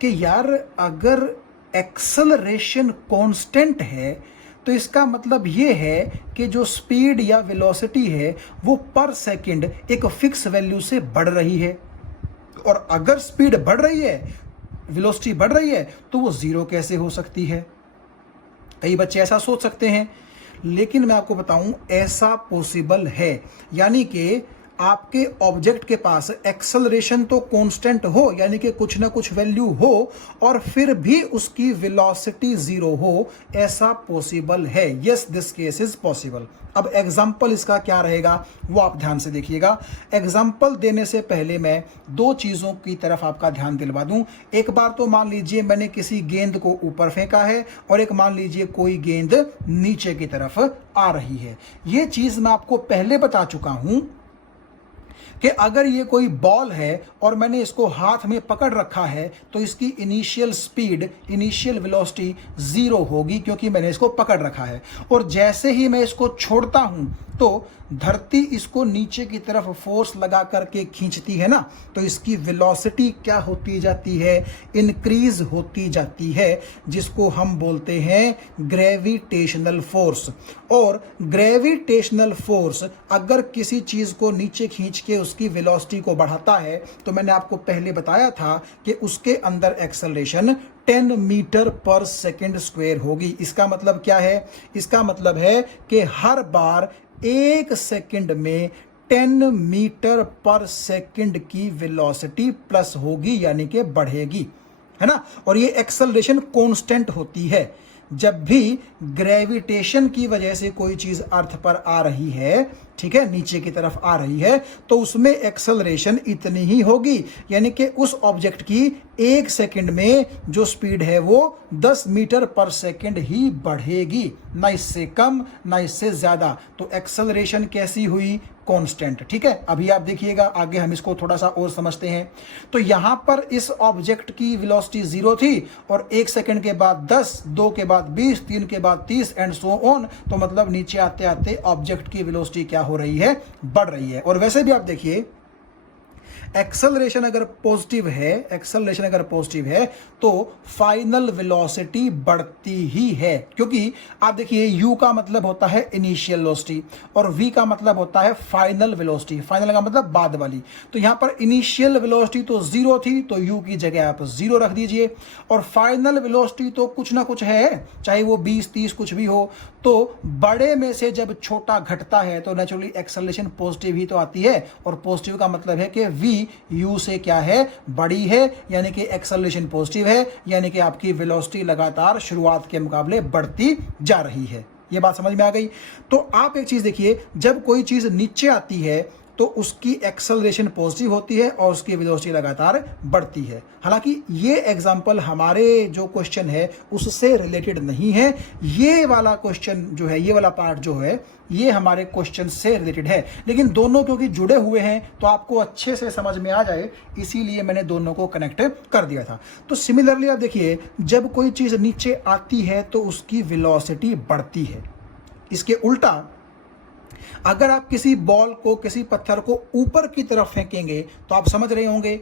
कि यार अगर एक्सेलरेशन कांस्टेंट है तो इसका मतलब ये है कि जो स्पीड या वेलोसिटी है वो पर सेकंड एक फिक्स वैल्यू से बढ़ रही है, और अगर स्पीड बढ़ रही है, वेलोसिटी बढ़ रही है, तो वो 0 कैसे हो सकती है? कई बच्चे ऐसा सोच सकते हैं, लेकिन मैं आपको बताऊं ऐसा पॉसिबल है। यानी कि आपके ऑब्जेक्ट के पास एक्सेलरेशन तो कांस्टेंट हो, यानी कि कुछ ना कुछ वैल्यू हो, और फिर भी उसकी वेलोसिटी 0 हो, ऐसा पॉसिबल है। Yes, this case is possible. अब एग्जाम्पल इसका क्या रहेगा वो आप ध्यान से देखिएगा। एग्जाम्पल देने से पहले मैं 2 चीज़ों की तरफ आपका ध्यान दिलवा दूं। एक बार तो मान लीजिए मैंने किसी गेंद को ऊपर फेंका है, और एक मान लीजिए कोई गेंद नीचे की तरफ आ रही है। ये चीज़ मैं आपको पहले बता चुका हूं कि अगर ये कोई बॉल है और मैंने इसको हाथ में पकड़ रखा है तो इसकी इनिशियल स्पीड, इनिशियल वेलोसिटी 0 होगी, क्योंकि मैंने इसको पकड़ रखा है। और जैसे ही मैं इसको छोड़ता हूं तो धरती इसको नीचे की तरफ फोर्स लगा करके खींचती है ना, तो इसकी वेलोसिटी क्या होती जाती है, इंक्रीज होती जाती है, जिसको हम बोलते हैं ग्रेविटेशनल फोर्स। और ग्रेविटेशनल फोर्स अगर किसी चीज को नीचे खींच के उसकी वेलोसिटी को बढ़ाता है, तो मैंने आपको पहले बताया था कि उसके अंदर acceleration 10 metre per second square होगी। इसका मतलब क्या है? इसका मतलब है कि हर बार 1 सेकंड में 10 मीटर पर सेकंड की वेलोसिटी प्लस होगी, यानी कि बढ़ेगी, है ना। और ये एक्सेलरेशन कांस्टेंट होती है। जब भी ग्रेविटेशन की वजह से कोई चीज अर्थ पर आ रही है, ठीक है, नीचे की तरफ आ रही है, तो उसमें एक्सेलरेशन इतनी ही होगी, यानी कि उस ऑब्जेक्ट की 1 सेकंड में जो स्पीड है वो 10 मीटर पर सेकंड ही बढ़ेगी, ना इससे कम ना इससे ज्यादा। तो एक्सेलरेशन कैसी हुई? कांस्टेंट। ठीक है, अभी आप देखिएगा आगे हम इसको थोड़ा सा और समझते हैं। तो यहां पर इस ऑब्जेक्ट की वेलोसिटी 0 थी, और 1 सेकंड के बाद 10, 2 के बाद 20, 3 के बाद 30 एंड सो ऑन। तो मतलब नीचे आते आते ऑब्जेक्ट की वेलोसिटी क्या हो रही है? बढ़ रही है। और वैसे भी आप देखिए एक्सेलरेशन अगर पॉजिटिव है तो फाइनल वेलोसिटी बढ़ती ही है, क्योंकि आप देखिए u का मतलब होता है इनिशियल वेलोसिटी और v का मतलब होता है फाइनल वेलोसिटी। फाइनल का मतलब बाद वाली। तो यहां पर इनिशियल वेलोसिटी तो 0 थी, तो u की जगह आप 0 रख दीजिए, और फाइनल वेलोसिटी तो कुछ ना कुछ है, चाहे वो 20 30 कुछ भी हो। तो बड़े में से जब छोटा घटता है तो नेचुरली एक्सेलरेशन पॉजिटिव ही तो आती है, और पॉजिटिव का मतलब है कि v u से क्या है, बड़ी है, यानी कि एक्सेलरेशन पॉजिटिव है, यानी कि आपकी वेलोसिटी लगातार शुरुआत के मुकाबले बढ़ती जा रही है। ये बात समझ में आ गई। तो आप एक चीज देखिए, जब कोई चीज नीचे आती है तो उसकी एक्सेलरेशन पॉजिटिव होती है और उसकी वेलोसिटी लगातार बढ़ती है। हालांकि ये एग्जांपल हमारे जो क्वेश्चन है उससे रिलेटेड नहीं है। ये वाला क्वेश्चन जो है, ये वाला पार्ट जो है, ये हमारे क्वेश्चन से रिलेटेड है, लेकिन दोनों क्योंकि जुड़े हुए हैं तो आपको अच्छे से समझ में आ जाए, इसीलिए मैंने दोनों को कनेक्ट कर दिया था। तो सिमिलरली आप देखिए, जब कोई चीज नीचे आती है तो उसकी वेलोसिटी बढ़ती है। इसके उल्टा अगर आप किसी बॉल को, किसी पत्थर को ऊपर की तरफ फेंकेंगे तो आप समझ रहे होंगे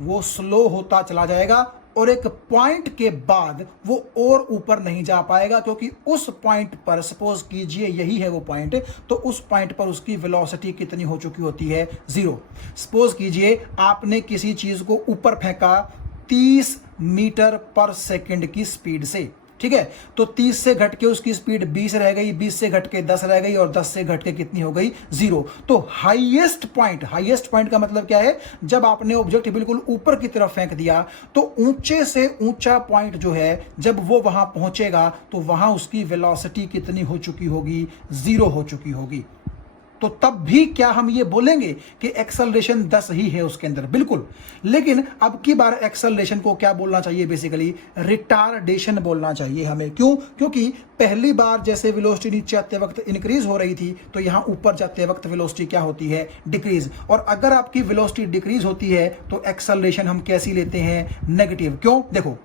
वो स्लो होता चला जाएगा और एक पॉइंट के बाद वो और ऊपर नहीं जा पाएगा, क्योंकि उस पॉइंट पर, सपोज कीजिए यही है वो पॉइंट, तो उस पॉइंट पर उसकी वेलोसिटी कितनी हो चुकी होती है, 0। सपोज कीजिए आपने किसी चीज को ऊपर फेंका 30 मीटर पर सेकंड की स्पीड से, ठीक है, तो 30 से घट के उसकी स्पीड 20 रह गई, 20 से घट के 10 रह गई और 10 से घट के कितनी हो गई, 0। तो हाईएस्ट पॉइंट का मतलब क्या है, जब आपने ऑब्जेक्ट बिल्कुल ऊपर की तरफ फेंक दिया तो ऊंचे से ऊंचा पॉइंट जो है, जब वो वहां पहुंचेगा तो वहां उसकी वेलोसिटी कितनी हो चुकी होगी, 0 हो चुकी होगी। तो तब भी क्या हम ये बोलेंगे कि एक्सेलरेशन 10 ही है उसके अंदर, बिल्कुल। लेकिन अब की बार एक्सेलरेशन को क्या बोलना चाहिए, बेसिकली रिटार्डेशन बोलना चाहिए हमें। क्यों? क्योंकि पहली बार जैसे वेलोसिटी नीचे आते वक्त इंक्रीज हो रही थी, तो यहां ऊपर जाते वक्त वेलोसिटी क्या होती है, डिक्रीज। और अगर आपकी वेलोसिटी डिक्रीज होती है तो एक्सेलरेशन हम कैसी लेते हैं, नेगेटिव। क्यों? देखो,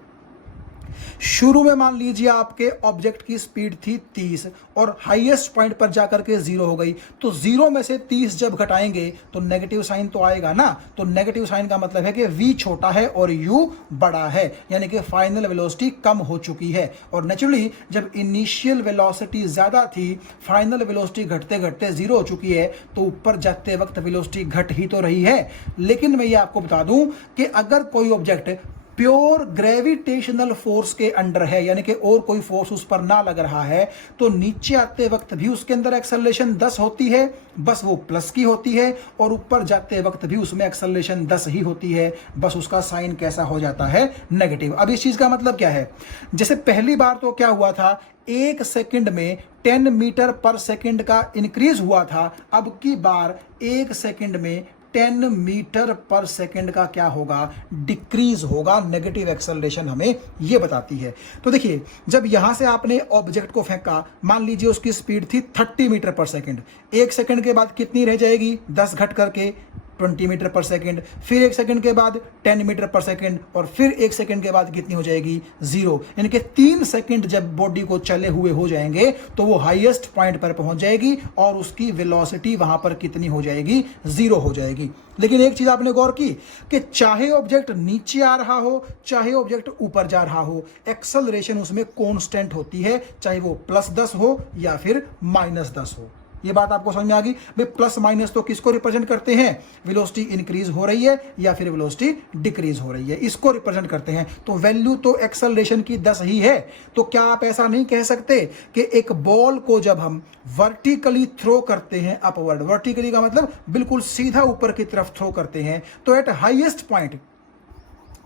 शुरू में मान लीजिए आपके ऑब्जेक्ट की स्पीड थी 30 और हाईएस्ट पॉइंट पर जाकर के 0 हो गई, तो 0 में से 30 जब घटाएंगे तो नेगेटिव साइन तो आएगा ना। तो नेगेटिव साइन का मतलब है कि v छोटा है और u बड़ा है, यानी कि फाइनल वेलोसिटी कम हो चुकी है। और नेचुरली जब इनिशियल वेलोसिटी ज्यादा थी, फाइनल वेलोसिटी घटते घटते 0 हो चुकी है, तो ऊपर जाते वक्त वेलोसिटी घट ही तो रही है। लेकिन मैं ये आपको बता दूं कि अगर कोई ऑब्जेक्ट प्योर ग्रेविटेशनल फोर्स के अंडर है, यानी कि और कोई फोर्स उस पर ना लग रहा है, तो नीचे आते वक्त भी उसके अंदर एक्सेलरेशन 10 होती है, बस वो प्लस की होती है, और ऊपर जाते वक्त भी उसमें एक्सेलरेशन 10 ही होती है, बस उसका साइन कैसा हो जाता है, नेगेटिव। अब इस चीज का मतलब क्या है, जैसे पहली बार तो क्या हुआ था, 1 सेकंड में 10 मीटर पर सेकंड का इंक्रीज हुआ था। अब की बार 1 सेकंड में 10 मीटर पर सेकंड का क्या होगा, डिक्रीज होगा। नेगेटिव एक्सेलरेशन हमें यह बताती है। तो देखिए, जब यहां से आपने ऑब्जेक्ट को फेंका, मान लीजिए उसकी स्पीड थी 30 मीटर पर सेकंड, 1 सेकंड के बाद कितनी रह जाएगी, 10 घट करके 20 मीटर पर सेकंड, फिर 1 सेकंड के बाद 10 मीटर पर सेकंड, और फिर 1 सेकंड के बाद कितनी हो जाएगी, 0। यानी कि 3 सेकंड जब बॉडी को चले हुए हो जाएंगे तो वो हाईएस्ट पॉइंट पर पहुंच जाएगी और उसकी वेलोसिटी वहां पर कितनी हो जाएगी, 0 हो जाएगी। लेकिन एक चीज आपने गौर की कि चाहे ऑब्जेक्ट नीचे आ रहा हो, चाहे ऑब्जेक्ट ऊपर जा रहा हो, एक्सेलरेशन उसमें कांस्टेंट होती है, चाहे वो +10 हो या फिर -10 हो। ये बात आपको समझ में आ गई भाई। प्लस माइनस तो किसको रिप्रेजेंट करते हैं, वेलोसिटी इंक्रीज हो रही है या फिर वेलोसिटी डिक्रीज हो रही है, इसको रिप्रेजेंट करते हैं। तो वैल्यू तो एक्सेलरेशन की 10 ही है। तो क्या आप ऐसा नहीं कह सकते कि एक बॉल को जब हम वर्टिकली थ्रो करते हैं अपवर्ड, वर्टिकली का मतलब बिल्कुल सीधा ऊपर की तरफ थ्रो करते हैं, तो एट हाईएस्ट पॉइंट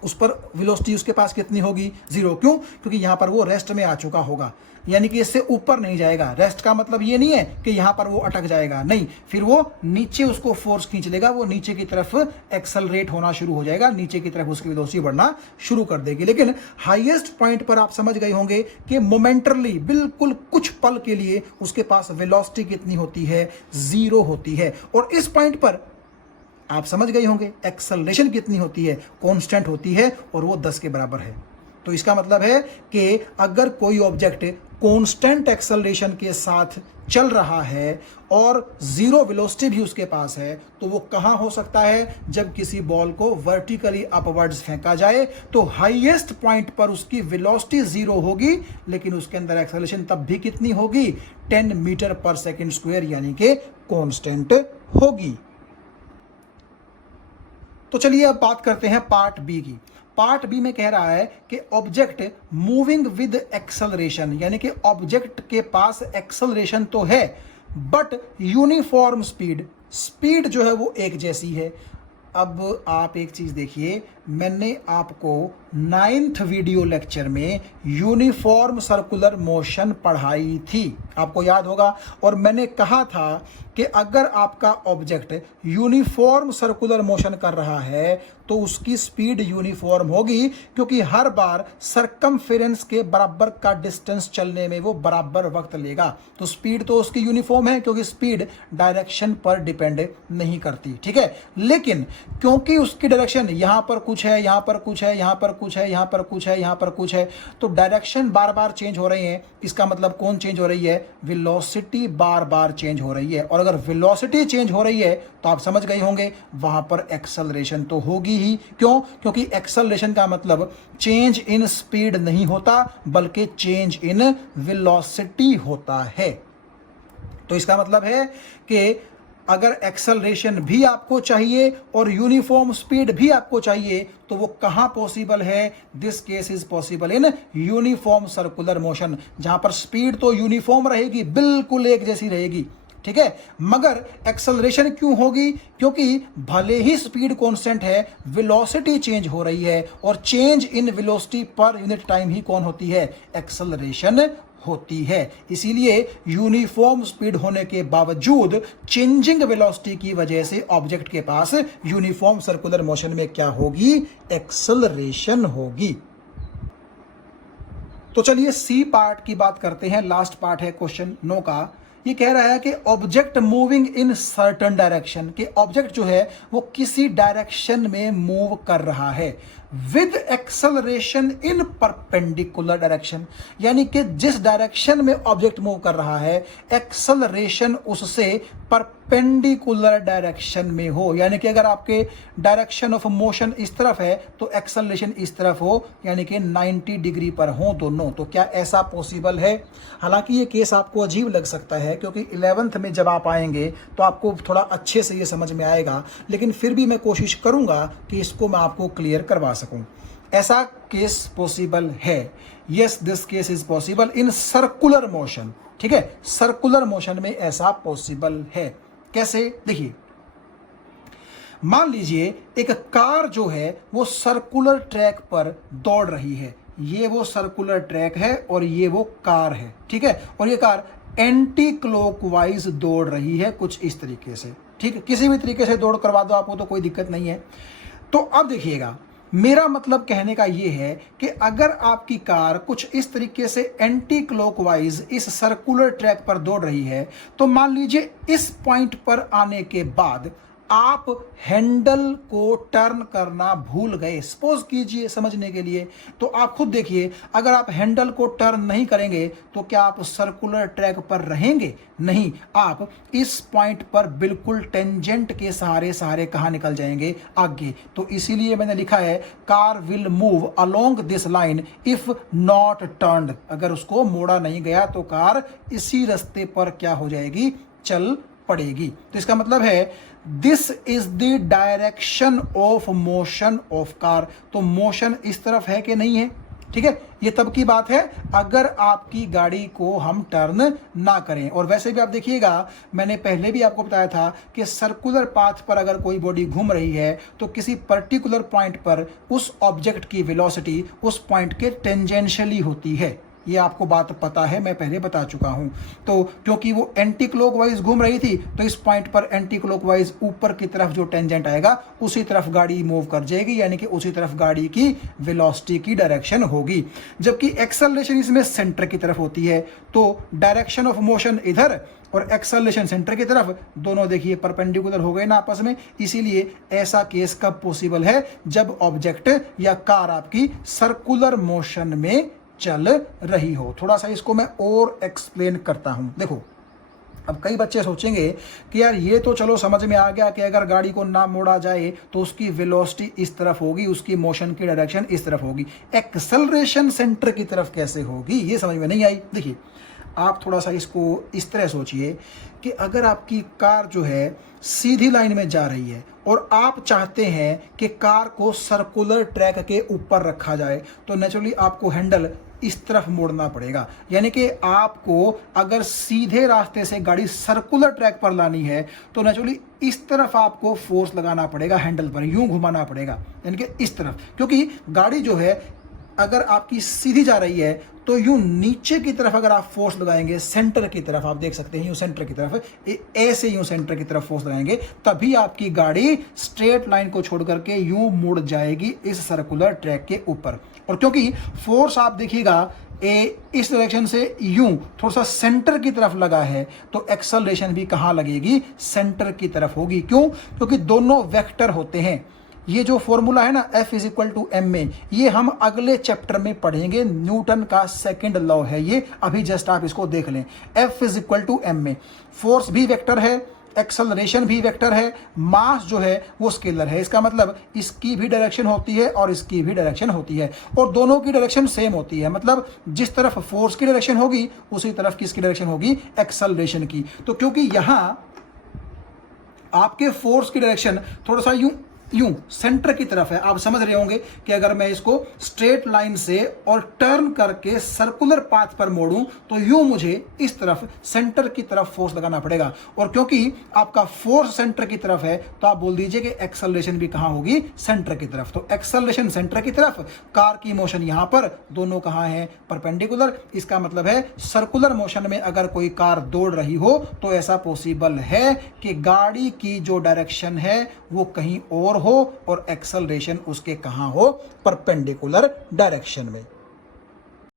उस पर वेलोसिटी उसके पास कितनी होगी, 0। क्यों? क्योंकि यहां पर वो रेस्ट में आ चुका होगा, यानी कि इससे ऊपर नहीं जाएगा। रेस्ट का मतलब ये नहीं है कि यहां पर वो अटक जाएगा, नहीं, फिर वो नीचे उसको फोर्स खींच लेगा, वो नीचे की तरफ एक्सेलरेट होना शुरू हो जाएगा, नीचे की तरफ उसकी वेलोसिटी बढ़ना शुरू कर देगी। लेकिन हाईएस्ट पॉइंट पर आप समझ गए होंगे कि मोमेंटरली, बिल्कुल कुछ पल के लिए उसके पास वेलोसिटी कितनी होती है, 0 होती है। और इस पॉइंट पर आप समझ गए होंगे एक्सेलरेशन कितनी होती है, कांस्टेंट होती है, और वो 10 के बराबर है। तो इसका मतलब है कि अगर कोई ऑब्जेक्ट कांस्टेंट एक्सेलरेशन के साथ चल रहा है और जीरो वेलोसिटी भी उसके पास है, तो वो कहां हो सकता है? जब किसी बॉल को वर्टिकली अपवर्ड्स फेंका जाए तो हाईएस्ट पॉइंट पर उसकी वेलोसिटी जीरो होगी, लेकिन उसके अंदर एक्सेलरेशन तब भी कितनी होगी? 10 मीटर पर सेकेंड स्क्वायर, यानी कि कांस्टेंट होगी। तो चलिए अब बात करते हैं पार्ट बी की। पार्ट बी में कह रहा है कि ऑब्जेक्ट मूविंग विद एक्सेलरेशन, यानी कि ऑब्जेक्ट के पास एक्सेलरेशन तो है बट यूनिफॉर्म स्पीड, स्पीड जो है वो एक जैसी है। अब आप एक चीज देखिए, मैंने आपको 9th वीडियो लेक्चर में यूनिफॉर्म सर्कुलर मोशन पढ़ाई थी, आपको याद होगा। और मैंने कहा था कि अगर आपका ऑब्जेक्ट यूनिफॉर्म सर्कुलर मोशन कर रहा है तो उसकी स्पीड यूनिफॉर्म होगी, क्योंकि हर बार सरकमफेरेंस के बराबर का डिस्टेंस चलने में वो बराबर वक्त लेगा। तो स्पीड तो उसकी यूनिफॉर्म है, क्योंकि स्पीड डायरेक्शन पर डिपेंड नहीं करती, ठीक है। लेकिन क्योंकि उसकी डायरेक्शन यहां पर कुछ है, यहां पर कुछ है, यहां पर कुछ है, यहां पर कुछ है, यहां पर कुछ है, तो डायरेक्शन बार बार चेंज हो रही है। इसका मतलब कौन चेंज हो रही है? वेलोसिटी बार बार चेंज हो रही है। और अगर वेलोसिटी चेंज हो रही है तो आप समझ गए होंगे वहां पर एक्सेलरेशन तो होगी ही। क्यों? क्योंकि एक्सेलरेशन का मतलब चेंज इन स्पीड नहीं होता, बल्कि चेंज इन वेलोसिटी होता है। तो इसका मतलब है कि अगर एक्सेलरेशन भी आपको चाहिए और यूनिफॉर्म स्पीड भी आपको चाहिए, तो वो कहां पॉसिबल है? This case is possible in uniform circular motion, जहां पर स्पीड तो यूनिफॉर्म रहेगी, बिल्कुल एक जैसी रहेगी, ठीक है। मगर एक्सेलरेशन क्यों होगी? क्योंकि भले ही स्पीड कांस्टेंट है, वेलोसिटी चेंज हो रही है, और change in velocity per unit time ही कौन होती है? एक्सेलरेशन होती है। इसीलिए यूनिफॉर्म स्पीड होने के बावजूद चेंजिंग वेलोसिटी की वजह से ऑब्जेक्ट के पास यूनिफॉर्म सर्कुलर मोशन में क्या होगी? एक्सेलरेशन होगी। तो चलिए सी पार्ट की बात करते हैं, लास्ट पार्ट है क्वेश्चन 9 का। ये कह रहा है कि object moving in certain direction, कि ऑब्जेक्ट जो है वो किसी डायरेक्शन में मूव कर रहा है with acceleration in perpendicular direction, यानी कि जिस डायरेक्शन में ऑब्जेक्ट मूव कर रहा है एक्सेलरेशन उससे परपेंडिकुलर डायरेक्शन में हो। यानी कि अगर आपके डायरेक्शन ऑफ मोशन इस तरफ है तो एक्सेलरेशन इस तरफ हो, यानी कि 90 डिग्री पर हो दोनों। तो क्या ऐसा पॉसिबल है? हालांकि ये केस आपको अजीब लग सकता है, क्योंकि 11th में जब आप आएंगे तो आपको थोड़ा अच्छे से ये समझ में आएगा, लेकिन फिर भी मैं कोशिश करूंगा कि इसको मैं आपको क्लियर करवा सकूं। ऐसा केस पॉसिबल है, yes this case is possible in circular motion, ठीक है। सर्कुलर मोशन में ऐसा पॉसिबल है। कैसे? देखिए, मान लीजिए एक कार जो है वो सर्कुलर ट्रैक पर दौड़ रही है, ये वो सर्कुलर ट्रैक है और ये वो कार है, ठीक है। और ये कार एंटी क्लॉकवाइज दौड़ रही है कुछ इस तरीके से, ठीक है। किसी भी तरीके से दौड़ करवा दो आपको तो कोई दिक्कत नहीं है। तो अब देखिएगा, मेरा मतलब कहने का यह है कि अगर आपकी कार कुछ इस तरीके से एंटी क्लॉकवाइज इस सर्कुलर ट्रैक पर दौड़ रही है, तो मान लीजिए इस पॉइंट पर आने के बाद आप हैंडल को टर्न करना भूल गए, सपोज कीजिए समझने के लिए। तो आप खुद देखिए, अगर आप हैंडल को टर्न नहीं करेंगे तो क्या आप सर्कुलर ट्रैक पर रहेंगे? नहीं, आप इस पॉइंट पर बिल्कुल टेंजेंट के सहारे सहारे कहां निकल जाएंगे? आगे। तो इसीलिए मैंने लिखा है car will move along this line if not turned, अगर उसको मोड़ा नहीं गया तो कार इसी रास्ते पर क्या हो जाएगी? चल पड़ेगी। तो इसका मतलब है this is the direction of motion of car. तो मोशन इस तरफ है कि नहीं है? ठीक है, ये तब की बात है अगर आपकी गाड़ी को हम टर्न ना करें। और वैसे भी आप देखिएगा, मैंने पहले भी आपको बताया था कि सर्कुलर पाथ पर अगर कोई बॉडी घूम रही है तो किसी पर्टिकुलर पॉइंट पर उस ऑब्जेक्ट की वेलोसिटी उस पॉइंट के टेंजेंशियली होती है। ये आपको बात पता है, मैं पहले बता चुका हूं। तो क्योंकि वो एंटी क्लॉकवाइज घूम रही थी तो इस पॉइंट पर एंटी क्लॉकवाइज ऊपर की तरफ जो टेंजेंट आएगा उसी तरफ गाड़ी मूव कर जाएगी, यानी कि उसी तरफ गाड़ी की वेलोसिटी की डायरेक्शन होगी। जबकि एक्सेलरेशन इसमें सेंटर की तरफ होती है, तो डायरेक्शन ऑफ मोशन इधर और एक्सेलरेशन सेंटर की तरफ, दोनों देखिए परपेंडिकुलर हो गए ना आपस में। इसीलिए ऐसा केस कब पॉसिबल है? जब ऑब्जेक्ट या कार आपकी सर्कुलर मोशन में चल रही हो। थोड़ा सा इसको मैं और एक्सप्लेन करता हूं। देखो, अब कई बच्चे सोचेंगे कि यार ये तो चलो समझ में आ गया कि अगर गाड़ी को ना मोड़ा जाए तो उसकी वेलोसिटी इस तरफ होगी, उसकी मोशन की डायरेक्शन इस तरफ होगी, एक्सेलरेशन सेंटर की तरफ कैसे होगी, ये समझ में नहीं आई। देखिए, आप थोड़ा सा इसको इस तरह सोचिए कि अगर आपकी कार जो है सीधी लाइन में जा रही है और आप चाहते हैं कि कार को सर्कुलर ट्रैक के ऊपर रखा जाए, तो नेचुरली आपको हैंडल इस तरफ मोड़ना पड़ेगा। यानी कि आपको अगर सीधे रास्ते से गाड़ी सर्कुलर ट्रैक पर लानी है तो नेचुरली इस तरफ आपको फोर्स लगाना पड़ेगा, हैंडल पर यूं घुमाना पड़ेगा, यानी कि इस तरफ। क्योंकि गाड़ी जो है अगर आपकी सीधी जा रही है तो यूं नीचे की तरफ अगर आप फोर्स लगाएंगे, सेंटर की तरफ, आप देख सकते हैं यूं सेंटर की तरफ, ऐसे यूं सेंटर की तरफ फोर्स लगाएंगे, तभी आपकी गाड़ी स्ट्रेट लाइन को छोड़ करके यूं मुड़ जाएगी इस सर्कुलर ट्रैक के ऊपर। और क्योंकि फोर्स आप देखिएगा इस डायरेक्शन से यूं थोड़ा सा सेंटर की तरफ लगा है, तो एक्सेलरेशन भी कहां लगेगी, सेंटर की तरफ होगी। क्यों? क्योंकि दोनों वेक्टर होते हैं। ये जो फॉर्मूला है ना F is equal to m में, ये हम अगले चैप्टर में पढ़ेंगे, न्यूटन का सेकंड लॉ है ये, अभी जस्ट आप इसको देख लें। F is equal to m में फोर्स भी वेक्टर है, एक्सेलरेशन भी वेक्टर है, मास जो है वो स्केलर है। इसका मतलब इसकी भी डायरेक्शन होती है और इसकी भी डायरेक्शन होती है, और दोनों की डायरेक्शन सेम होती है। मतलब जिस तरफ फोर्स की डायरेक्शन होगी उसी तरफ किसकी डायरेक्शन होगी, एक्सेलरेशन की। तो क्योंकि यहां आपके फोर्स की डायरेक्शन थोड़ा सा यूं सेंटर की तरफ है, आप समझ रहे होंगे कि अगर मैं इसको स्ट्रेट लाइन से और टर्न करके सर्कुलर पाथ पर मोड़ूं तो यूं मुझे इस तरफ सेंटर की तरफ फोर्स लगाना पड़ेगा। और क्योंकि आपका फोर्स सेंटर की तरफ है तो आप बोल दीजिए कि एक्सेलरेशन भी कहां होगी, सेंटर की तरफ। तो एक्सेलरेशन सेंटर की तरफ, कार की मोशन यहां पर, दोनों कहां है, परपेंडिकुलर। इसका मतलब है सर्कुलर मोशन में अगर कोई कार दौड़ रही हो तो ऐसा पॉसिबल है कि गाड़ी की जो डायरेक्शन है वो कहीं और हो और एक्सेलरेशन उसके कहां हो, परपेंडिकुलर डायरेक्शन में।